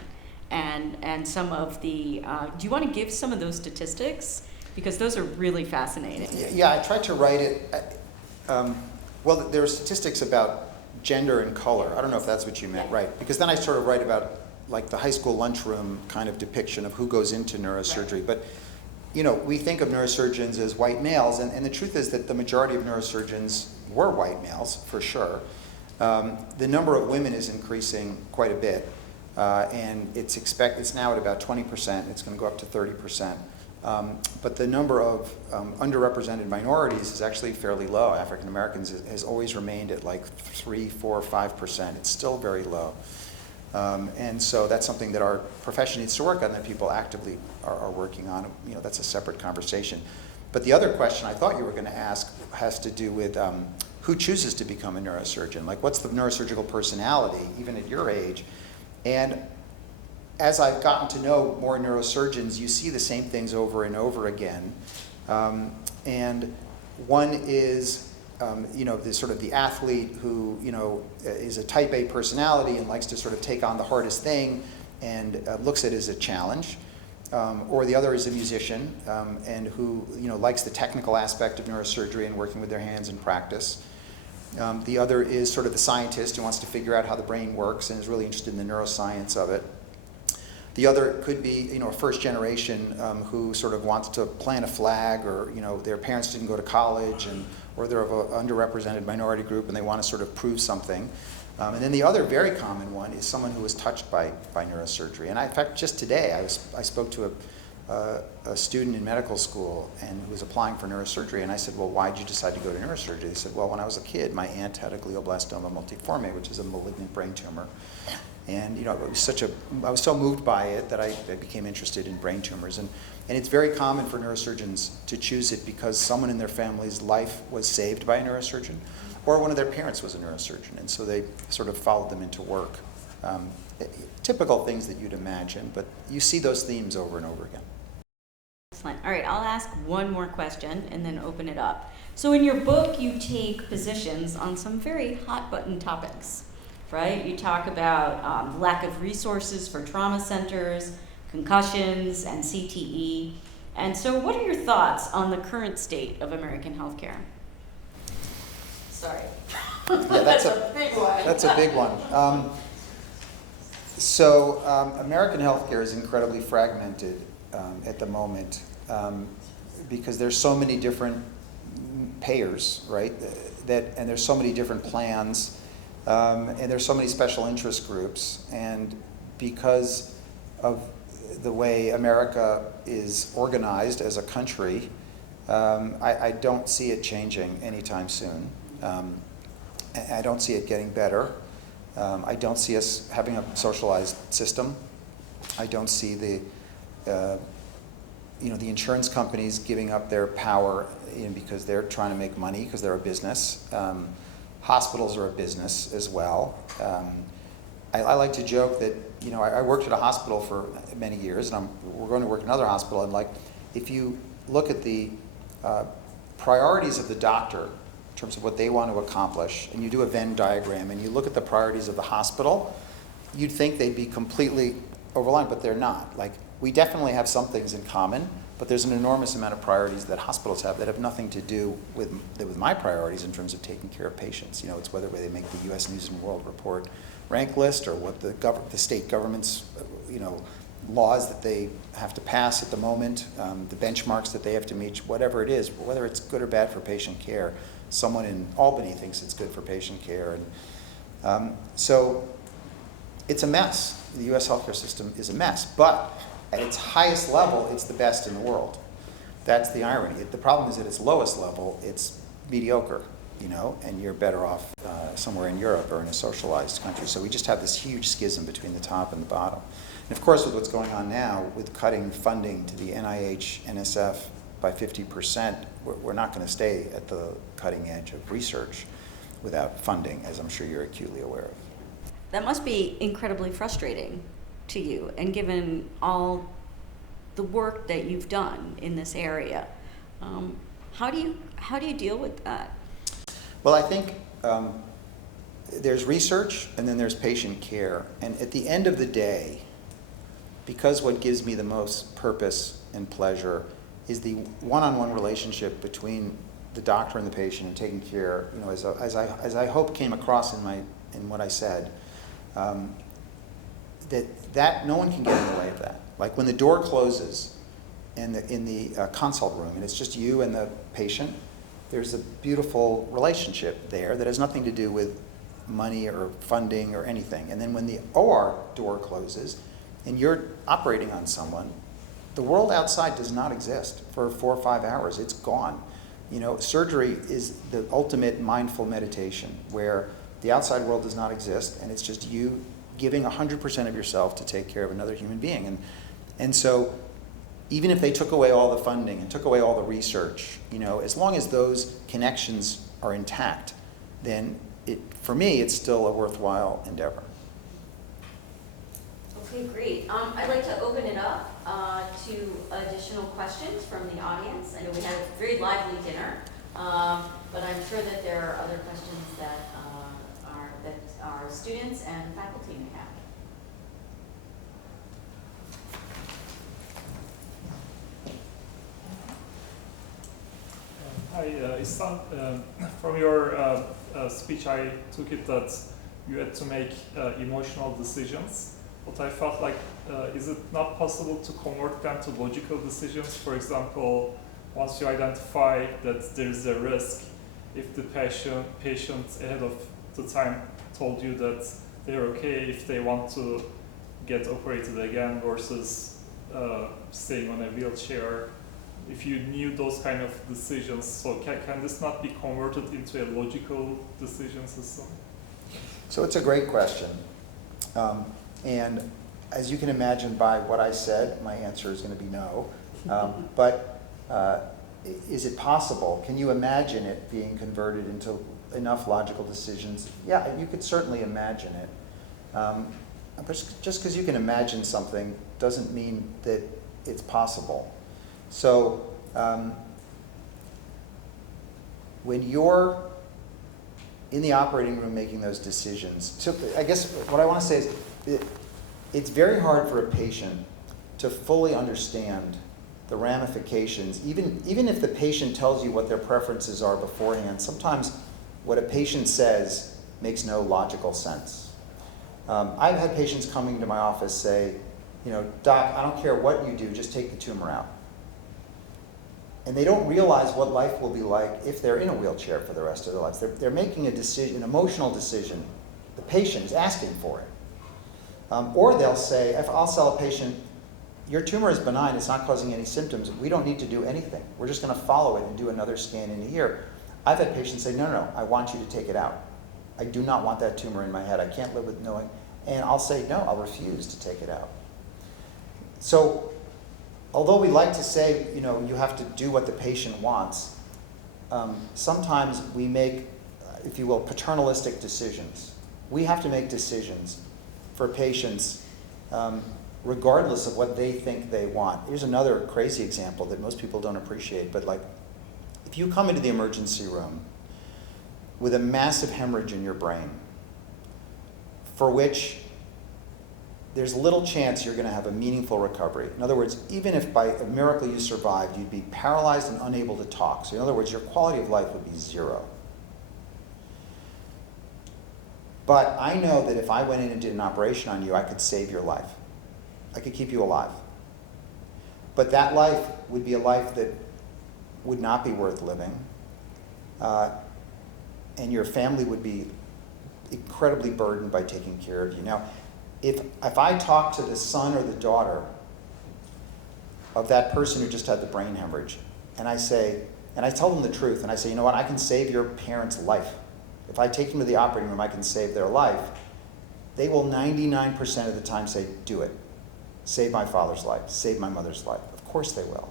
And some of the, do you want to give some of those statistics? Because those are really fascinating. Yeah, I tried to write it. Well, there are statistics about gender and color. I don't know if that's what you meant, right? Because then I sort of write about like the high school lunchroom kind of depiction of who goes into neurosurgery. Right. But we think of neurosurgeons as white males, and the truth is that the majority of neurosurgeons were white males, for sure. The number of women is increasing quite a bit, and it's now at about 20%. It's going to go up to 30%. But the number of underrepresented minorities is actually fairly low. African Americans has always remained at like 3, 4, 5%. It's still very low. And so that's something that our profession needs to work on, that people actively are working on. That's a separate conversation. But the other question I thought you were going to ask has to do with who chooses to become a neurosurgeon? Like, what's the neurosurgical personality, even at your age? And as I've gotten to know more neurosurgeons, you see the same things over and over again. And one is the sort of the athlete who, is a type A personality and likes to sort of take on the hardest thing and looks at it as a challenge. Or the other is a musician and who, likes the technical aspect of neurosurgery and working with their hands in practice. The other is sort of the scientist who wants to figure out how the brain works and is really interested in the neuroscience of it. The other could be, a first generation who sort of wants to plant a flag, or, their parents didn't go to college, or they're of an underrepresented minority group and they want to sort of prove something. And then the other very common one is someone who was touched by neurosurgery. And in fact, just today, I spoke to a student in medical school and who was applying for neurosurgery, and I said, well, why did you decide to go to neurosurgery? They said, well, when I was a kid, my aunt had a glioblastoma multiforme, which is a malignant brain tumor. And it was I was so moved by it that I became interested in brain tumors. And it's very common for neurosurgeons to choose it because someone in their family's life was saved by a neurosurgeon, or one of their parents was a neurosurgeon, and so they sort of followed them into work. Typical things that you'd imagine, but you see those themes over and over again. Excellent. All right, I'll ask one more question and then open it up. So in your book, you take positions on some very hot-button topics. Right? You talk about lack of resources for trauma centers, concussions, and CTE. And so what are your thoughts on the current state of American healthcare? Sorry. Yeah, that's a big one. That's a big one. American healthcare is incredibly fragmented at the moment because there's so many different payers, right? And there's so many different plans. And there's so many special interest groups, and because of the way America is organized as a country, I don't see it changing anytime soon. I don't see it getting better. I don't see us having a socialized system. I don't see the insurance companies giving up their power because they're trying to make money because they're a business. Hospitals are a business as well. I like to joke that, I worked at a hospital for many years, and we're going to work at another hospital, and if you look at the priorities of the doctor in terms of what they want to accomplish, and you do a Venn diagram, and you look at the priorities of the hospital, you'd think they'd be completely overlapping, but they're not. Like, we definitely have some things in common, but there's an enormous amount of priorities that hospitals have that have nothing to do with my priorities in terms of taking care of patients. You know, it's whether they make the U.S. News and World Report rank list, or what the state government's, laws that they have to pass at the moment, the benchmarks that they have to meet, whatever it is, whether it's good or bad for patient care. Someone in Albany thinks it's good for patient care. And so it's a mess. The U.S. healthcare system is a mess, but at its highest level, it's the best in the world. That's the irony. The problem is at its lowest level, it's mediocre, and you're better off somewhere in Europe or in a socialized country. So we just have this huge schism between the top and the bottom. And of course, with what's going on now, with cutting funding to the NIH, NSF by 50%, we're not going to stay at the cutting edge of research without funding, as I'm sure you're acutely aware of. That must be incredibly frustrating to you, and given all the work that you've done in this area, how do you deal with that? Well, I think there's research and then there's patient care, and at the end of the day, because what gives me the most purpose and pleasure is the one-on-one relationship between the doctor and the patient, and taking care, as I hope came across in what I said. That no one can get in the way of that. Like when the door closes in the consult room and it's just you and the patient, there's a beautiful relationship there that has nothing to do with money or funding or anything. And then when the OR door closes and you're operating on someone, the world outside does not exist for 4 or 5 hours. It's gone. Surgery is the ultimate mindful meditation where the outside world does not exist, and it's just you giving 100% of yourself to take care of another human being. And so even if they took away all the funding and took away all the research, as long as those connections are intact, then for me, it's still a worthwhile endeavor. Okay, great. I'd like to open it up to additional questions from the audience. I know we had a very lively dinner, but I'm sure that there are other questions that our students and faculty may have. Hi, Islam. From your speech, I took it that you had to make emotional decisions. But I felt like, is it not possible to convert them to logical decisions? For example, once you identify that there is a risk, if the patient ahead of the time told you that they're okay if they want to get operated again versus staying on a wheelchair, if you knew those kind of decisions, so can this not be converted into a logical decision system? So it's a great question. And as you can imagine by what I said, my answer is going to be no. But is it possible? Can you imagine it being converted into enough logical decisions? Yeah, you could certainly imagine it. But just because you can imagine something doesn't mean that it's possible. So when you're in the operating room making those decisions, so I guess what I want to say is it's very hard for a patient to fully understand the ramifications, even if the patient tells you what their preferences are beforehand. Sometimes what a patient says makes no logical sense. I've had patients coming to my office say, Doc, I don't care what you do, just take the tumor out. And they don't realize what life will be like if they're in a wheelchair for the rest of their lives. They're making a decision, an emotional decision. The patient is asking for it. Or they'll say, if I'll tell a patient, your tumor is benign, it's not causing any symptoms, we don't need to do anything. We're just going to follow it and do another scan in a year. I've had patients say, no, I want you to take it out. I do not want that tumor in my head. I can't live with knowing. And I'll say, no, I'll refuse to take it out. So although we like to say, you have to do what the patient wants, sometimes we make, if you will, paternalistic decisions. We have to make decisions for patients regardless of what they think they want. Here's another crazy example that most people don't appreciate, but if you come into the emergency room with a massive hemorrhage in your brain, for which there's little chance you're going to have a meaningful recovery. In other words, even if by a miracle you survived, you'd be paralyzed and unable to talk. So in other words, your quality of life would be zero. But I know that if I went in and did an operation on you, I could save your life. I could keep you alive. But that life would be a life that would not be worth living. And your family would be incredibly burdened by taking care of you. Now, if I talk to the son or the daughter of that person who just had the brain hemorrhage, and I tell them the truth, and I say, you know what, I can save your parent's life. If I take them to the operating room, I can save their life. They will 99% of the time say, do it. Save my father's life, save my mother's life. Of course they will.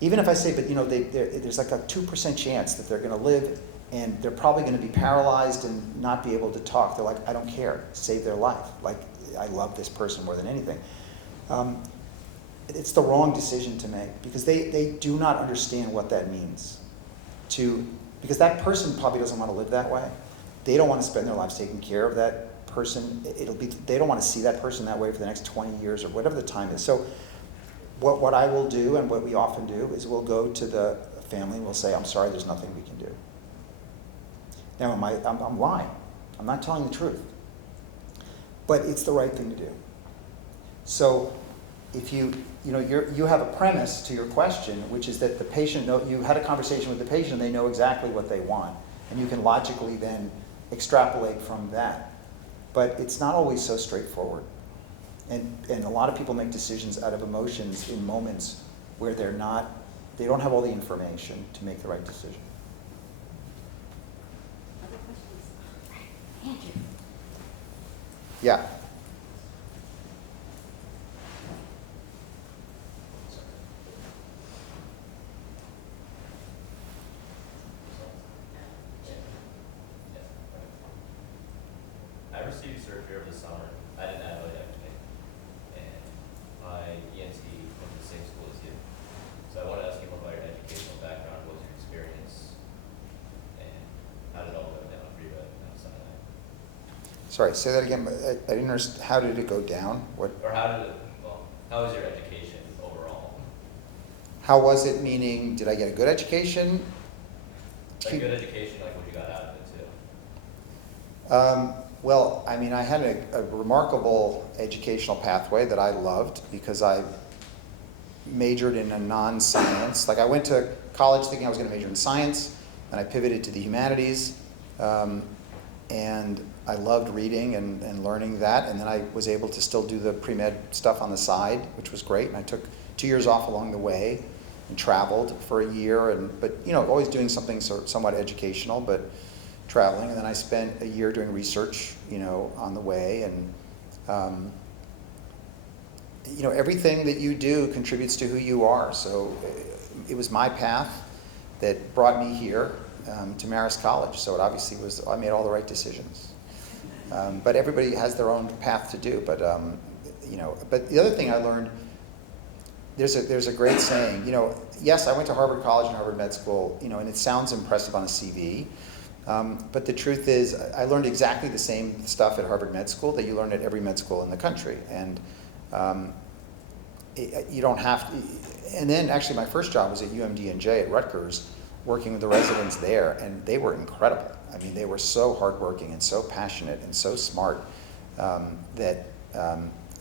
Even if I say, but you know, there's like a 2% chance that they're going to live, and they're probably going to be paralyzed and not be able to talk. They're like, I don't care, save their life. Like, I love this person more than anything. It's the wrong decision to make, because they do not understand what that means. Because that person probably doesn't want to live that way. They don't want to spend their lives taking care of that person. They don't want to see that person that way for the next 20 years or whatever the time is. So what I will do, and what we often do, is we'll go to the family and we'll say, I'm sorry, there's nothing we can do. Now, I'm lying. I'm not telling the truth. But it's the right thing to do. So if you have a premise to your question, which is that the patient, you had a conversation with the patient and they know exactly what they want. And you can logically then extrapolate from that. But it's not always so straightforward. And a lot of people make decisions out of emotions in moments where they don't have all the information to make the right decision. Other questions? Andrew. Yeah. I received surgery over the summer. I didn't have ectomy, and my ENT went to the same school as you. So I want to ask you more about your educational background. What was your experience, and how did it all go down for you outside of that? Sorry, say that again. I didn't understand. How did it go down? What? Or how was your education overall? How was it? Meaning, did I get a good education? Like good education, like what you got out of it too. Well, I mean, I had a remarkable educational pathway that I loved, because I majored in a non-science. Like, I went to college thinking I was going to major in science, and I pivoted to the humanities, and I loved reading and learning that, and then I was able to still do the pre-med stuff on the side, which was great, and I took 2 years off along the way and traveled for a year, but always doing something somewhat educational, but traveling. And then I spent a year doing research, on the way, and everything that you do contributes to who you are. So it was my path that brought me here to Marist College. So it obviously I made all the right decisions. But everybody has their own path to do. But but the other thing I learned, there's a great saying. Yes, I went to Harvard College and Harvard Med School. And it sounds impressive on a CV. But the truth is, I learned exactly the same stuff at Harvard Med School that you learn at every med school in the country. And you don't have to. And then actually my first job was at UMD&J at Rutgers, working with the residents there, and they were incredible. I mean, they were so hardworking and so passionate and so smart that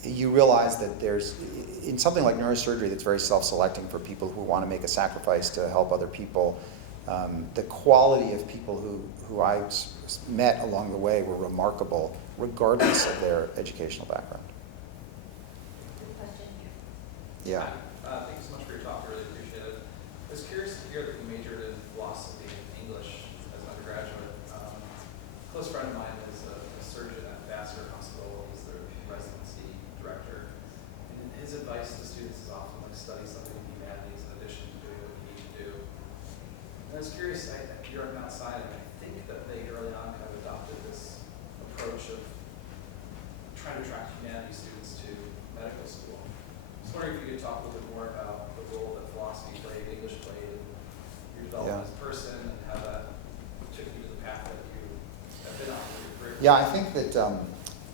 you realize that there's, in something like neurosurgery that's very self-selecting for people who want to make a sacrifice to help other people, the quality of people who I met along the way were remarkable, regardless of their educational background. Good question Yeah. here. Thank you so much for your talk. I really appreciate it. I was curious to hear that you majored in philosophy and English as an undergraduate. A close friend of mine is a surgeon at Vassar Hospital. He's the residency director. And his advice to students is often like study something in humanities in addition to doing what you need to do. And I was curious, you're an outsider, and I think that they early on kind of adopted this approach of trying to attract humanities students to medical school. I was wondering if you could talk a little bit more about the role that philosophy played, English played, in your development as a person, and how that took you to the Yeah, I think that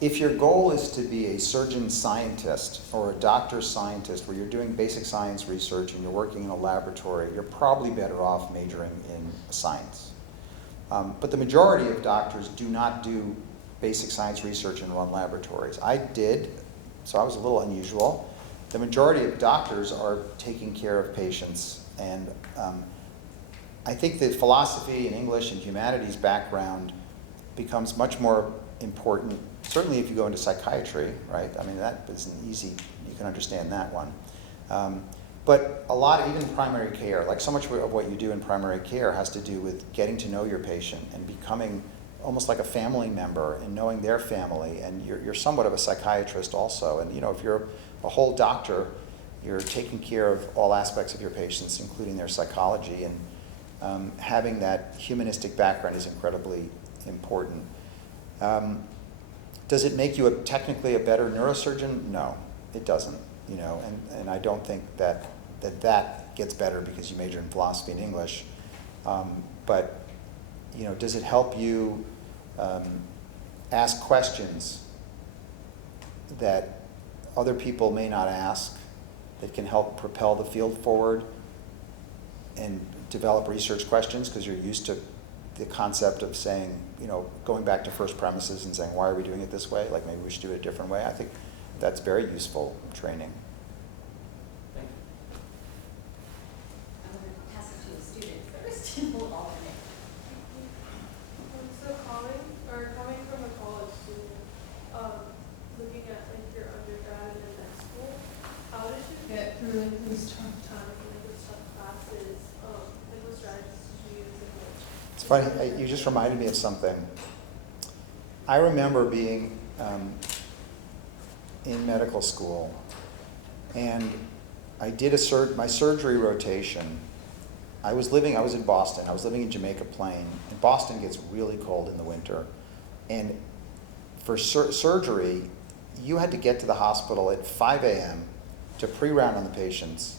if your goal is to be a surgeon scientist or a doctor scientist where you're doing basic science research and you're working in a laboratory, you're probably better off majoring in science. But the majority of doctors do not do basic science research and run laboratories. I did, so I was a little unusual. The majority of doctors are taking care of patients, and I think the philosophy and English and humanities background becomes much more important, certainly if you go into psychiatry, right? I mean, that is an easy, you can understand that one. But a lot, even primary care, like so much of what you do in primary care has to do with getting to know your patient and becoming almost like a family member and knowing their family, and you're somewhat of a psychiatrist also. And you know, if you're a whole doctor, you're taking care of all aspects of your patients, including their psychology, and having that humanistic background is incredibly important. Does it make you technically a better neurosurgeon? No, it doesn't. You know, and I don't think that gets better because you major in philosophy and English. But you know, does it help you ask questions that other people may not ask, that can help propel the field forward and develop research questions, because you're used to the concept of saying, you know, going back to first premises and saying, why are we doing it this way? Like maybe we should do it a different way. I think that's very useful training. Thank you. I'm going to pass it to a student first, and we'll alternate. So coming from a college student, looking at like your undergrad and med school, how did you get through like these tough times and like those tough classes? Like what strategies did you use? And like, It's funny, you just reminded me of something. I remember being in medical school, and I did my surgery rotation. I was in Boston. I was living in Jamaica Plain, and Boston gets really cold in the winter. And for surgery, you had to get to the hospital at 5 a.m. to pre-round on the patients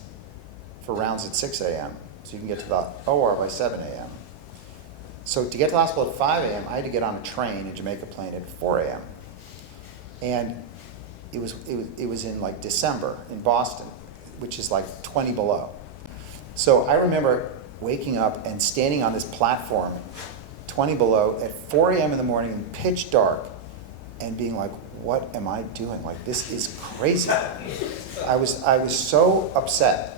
for rounds at 6 a.m. so you can get to the OR by 7 a.m. So to get to the hospital at 5 a.m., I had to get on a train in Jamaica Plain at 4 a.m. And it was in like December in Boston, which is like 20 below. So I remember waking up and standing on this platform, 20 below, at 4 a.m. in the morning, pitch dark, and being like, what am I doing? Like, this is crazy. I was so upset.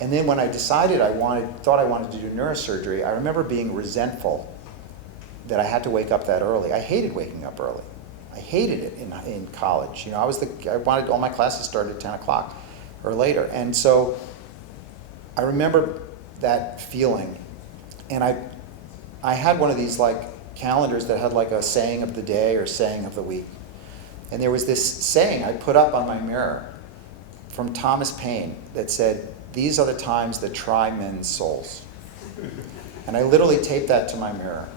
And then when I decided thought I wanted to do neurosurgery, I remember being resentful that I had to wake up that early. I hated waking up early. I hated it in college. You know, I wanted all my classes started at 10 o'clock or later. And so I remember that feeling. And I had one of these like calendars that had like a saying of the day or saying of the week. And there was this saying I put up on my mirror from Thomas Paine that said, "These are the times that try men's souls." And I literally taped that to my mirror.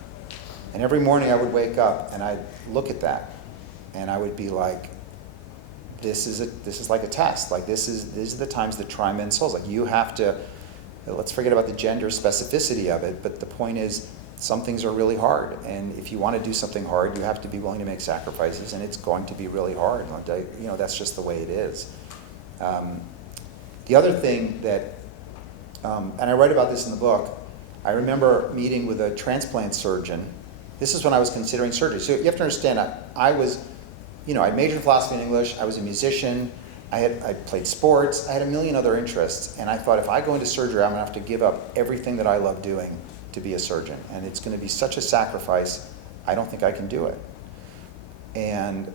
And every morning I would wake up and I'd look at that. And I would be like, this is like a test. Like these are the times that try men's souls. Like you have to, let's forget about the gender specificity of it, but the point is some things are really hard. And if you want to do something hard, you have to be willing to make sacrifices, and it's going to be really hard. You know, that's just the way it is. The other thing that, and I write about this in the book, I remember meeting with a transplant surgeon. This is when I was considering surgery. So you have to understand, I was, you know, I majored in philosophy and English, I was a musician, I played sports, I had a million other interests, and I thought if I go into surgery, I'm gonna have to give up everything that I love doing to be a surgeon, and it's gonna be such a sacrifice, I don't think I can do it. And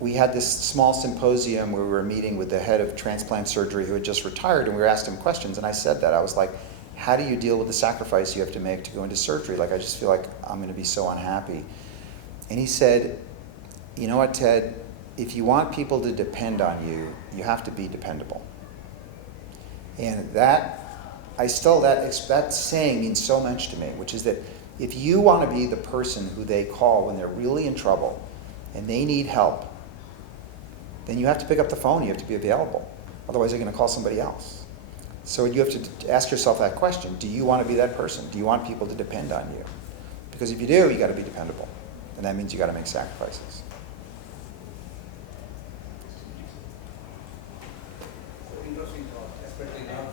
we had this small symposium where we were meeting with the head of transplant surgery who had just retired, and we were asking him questions, and I said that. I was like, how do you deal with the sacrifice you have to make to go into surgery? Like, I just feel like I'm gonna be so unhappy. And he said, you know what, Ted, if you want people to depend on you, you have to be dependable. And that saying means so much to me, which is that if you want to be the person who they call when they're really in trouble and they need help, then you have to pick up the phone, you have to be available. Otherwise they're going to call somebody else. So you have to ask yourself that question. Do you want to be that person? Do you want people to depend on you? Because if you do, you got to be dependable. And that means you got to make sacrifices. Interesting thought, especially now.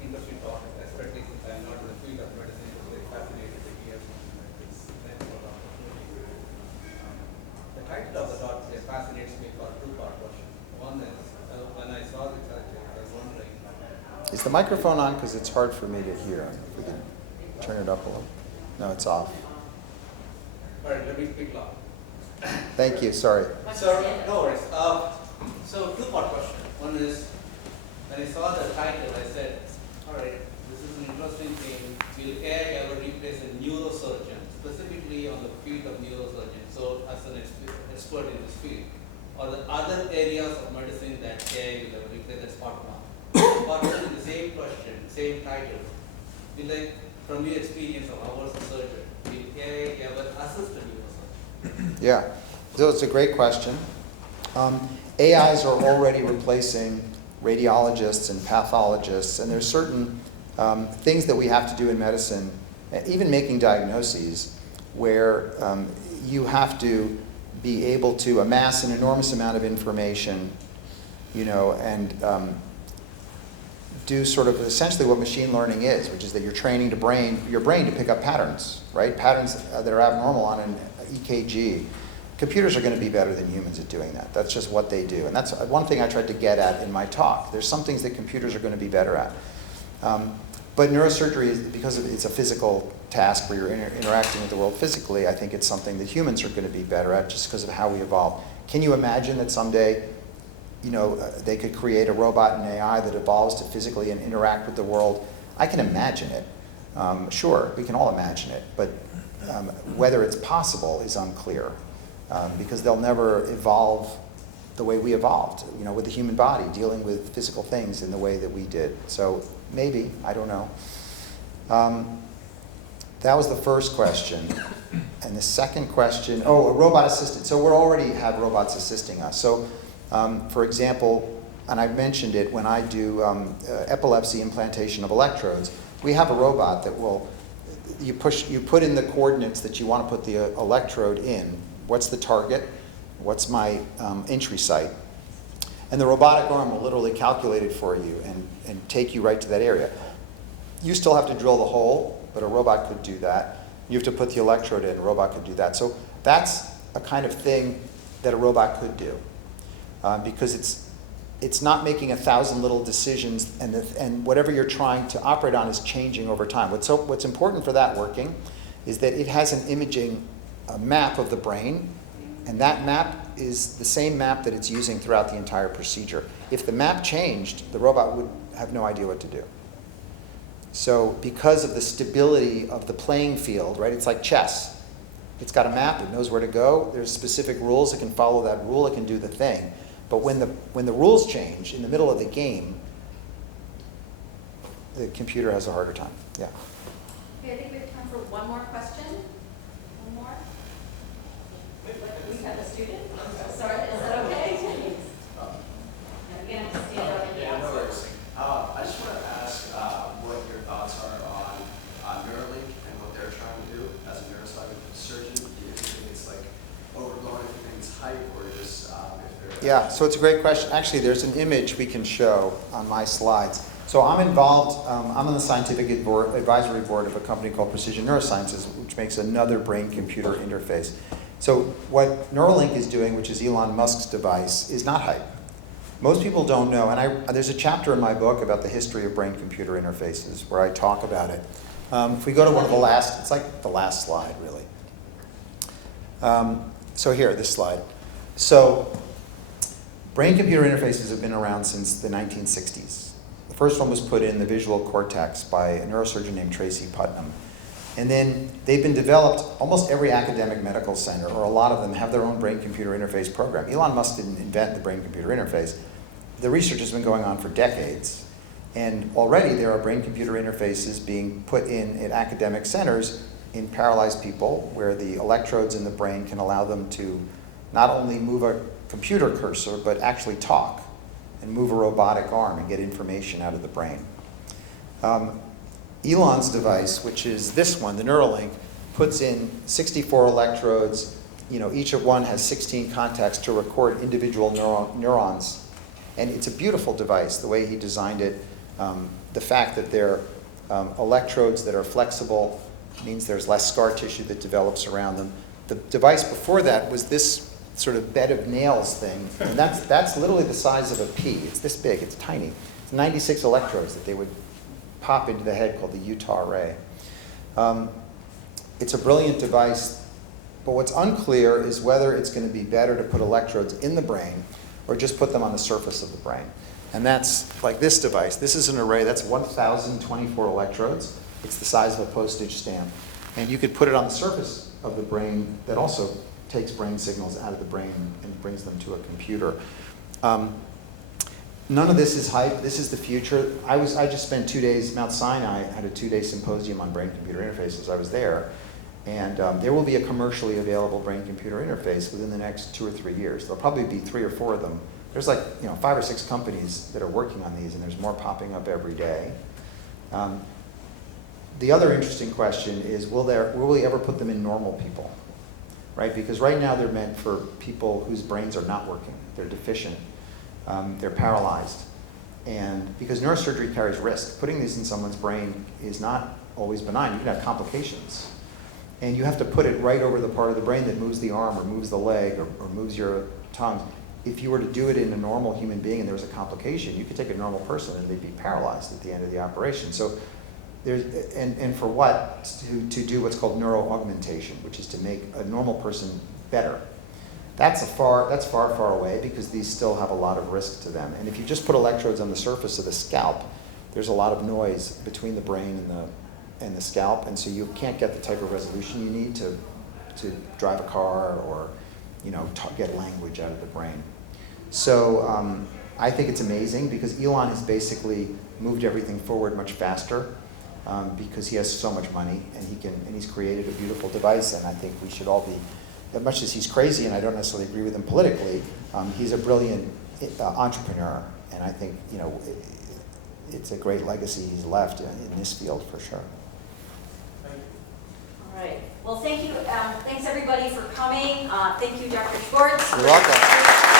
Interesting thought, especially since I'm not in the field of medicine, it's very fascinating to hear something like this. Thanks for the opportunity. The title of the talk fascinates me for a two-part question. One is, when I saw the title, I was wondering, Is the microphone on? Because it's hard for me to hear. If we can turn it up a little. No, it's off. all right, let me speak loud. Thank you. Sorry. So, no worries. So, two-part question. One is, when I saw the title, I said, all right, this is an interesting thing. Will AI ever replace a neurosurgeon, specifically on the field of neurosurgeon? So, as an expert in this field, or the other areas of medicine that AI will ever replace? That's part one. Part two is the same question, same title. Will they, from your experience of hours of surgery, will AI ever assist a neurosurgeon? Yeah. So it's a great question. AIs are already replacing radiologists and pathologists, and there's certain things that we have to do in medicine, even making diagnoses, where you have to be able to amass an enormous amount of information, and do sort of essentially what machine learning is, which is that you're training your brain to pick up patterns, right? Patterns that are abnormal on an EKG. Computers are going to be better than humans at doing that. That's just what they do. And that's one thing I tried to get at in my talk. There's some things that computers are going to be better at. But neurosurgery, because it's a physical task where you're interacting with the world physically, I think it's something that humans are going to be better at just because of how we evolved. Can you imagine that someday, they could create a robot and AI that evolves to physically and interact with the world? I can imagine it. Sure, we can all imagine it. But whether it's possible is unclear. Because they'll never evolve the way we evolved, with the human body, dealing with physical things in the way that we did. So maybe, I don't know. That was the first question. And the second question, a robot assisted. So we already have robots assisting us. So, for example, and I mentioned it when I do epilepsy implantation of electrodes, we have a robot that will, you put in the coordinates that you want to put the electrode in. What's the target? What's my entry site? And the robotic arm will literally calculate it for you and take you right to that area. You still have to drill the hole, but a robot could do that. You have to put the electrode in, a robot could do that. So that's a kind of thing that a robot could do. Because it's not making 1,000 little decisions, and whatever you're trying to operate on is changing over time. What's important for that working is that it has an imaging map of the brain, and that map is the same map that it's using throughout the entire procedure. If the map changed, the robot would have no idea what to do. So because of the stability of the playing field, right, it's like chess. It's got a map, it knows where to go, there's specific rules, it can follow that rule, it can do the thing. But when the rules change in the middle of the game, the computer has a harder time. Yeah. Okay, I think we have time for one more question. One more? We have a student? Sorry, is that okay? I'm going to have to stand up and Yeah, no worries. I just want to ask what your thoughts are on Neuralink and what they're trying to do as a neurosurgeon. Do you think it's like overblown, if you think it's hype, or just if they're... Yeah, so it's a great question. Actually, there's an image we can show on my slides. So I'm involved, I'm on the scientific advisory board of a company called Precision Neurosciences, which makes another brain-computer interface. So what Neuralink is doing, which is Elon Musk's device, is not hype. Most people don't know, and there's a chapter in my book about the history of brain-computer interfaces where I talk about it. If we go to one of the last, it's like the last slide, really. So here, this slide. So brain-computer interfaces have been around since the 1960s. The first one was put in the visual cortex by a neurosurgeon named Tracy Putnam. And then they've been developed, almost every academic medical center, or a lot of them, have their own brain-computer interface program. Elon Musk didn't invent the brain-computer interface. The research has been going on for decades. And already there are brain-computer interfaces being put in at academic centers in paralyzed people, where the electrodes in the brain can allow them to not only move computer cursor, but actually talk and move a robotic arm and get information out of the brain. Elon's device, which is this one, the Neuralink, puts in 64 electrodes. Each of one has 16 contacts to record individual neurons. And it's a beautiful device, the way he designed it. The fact that they're electrodes that are flexible means there's less scar tissue that develops around them. The device before that was this sort of bed of nails thing, and that's literally the size of a pea. It's this big, it's tiny. It's 96 electrodes that they would pop into the head called the Utah ray. It's a brilliant device, but what's unclear is whether it's going to be better to put electrodes in the brain or just put them on the surface of the brain. And that's like this device. This is an array, that's 1,024 electrodes. It's the size of a postage stamp. And you could put it on the surface of the brain that also takes brain signals out of the brain and brings them to a computer. None of this is hype. This is the future. I just spent 2 days, Mount Sinai had a 2-day symposium on brain-computer interfaces. I was there. And there will be a commercially available brain-computer interface within the next 2 or 3 years. There'll probably be 3 or 4 of them. There's 5 or 6 companies that are working on these, and there's more popping up every day. The other interesting question is, will we ever put them in normal people? Right? Because right now they're meant for people whose brains are not working. They're deficient. They're paralyzed. And because neurosurgery carries risk, putting these in someone's brain is not always benign. You can have complications. And you have to put it right over the part of the brain that moves the arm or moves the leg or moves your tongue. If you were to do it in a normal human being and there was a complication, you could take a normal person and they'd be paralyzed at the end of the operation. So and for what? To do what's called neuroaugmentation, which is to make a normal person better. That's far, far away because these still have a lot of risk to them. And if you just put electrodes on the surface of the scalp, there's a lot of noise between the brain and the scalp, and so you can't get the type of resolution you need to drive a car or get language out of the brain. So I think it's amazing because Elon has basically moved everything forward much faster. Because he has so much money and he's created a beautiful device, and I think we should all be, as much as he's crazy and I don't necessarily agree with him politically, he's a brilliant entrepreneur, and I think it's a great legacy he's left in this field for sure. All right. Well, thank you. Thanks everybody for coming. Thank you, Dr. Schwartz. You're welcome.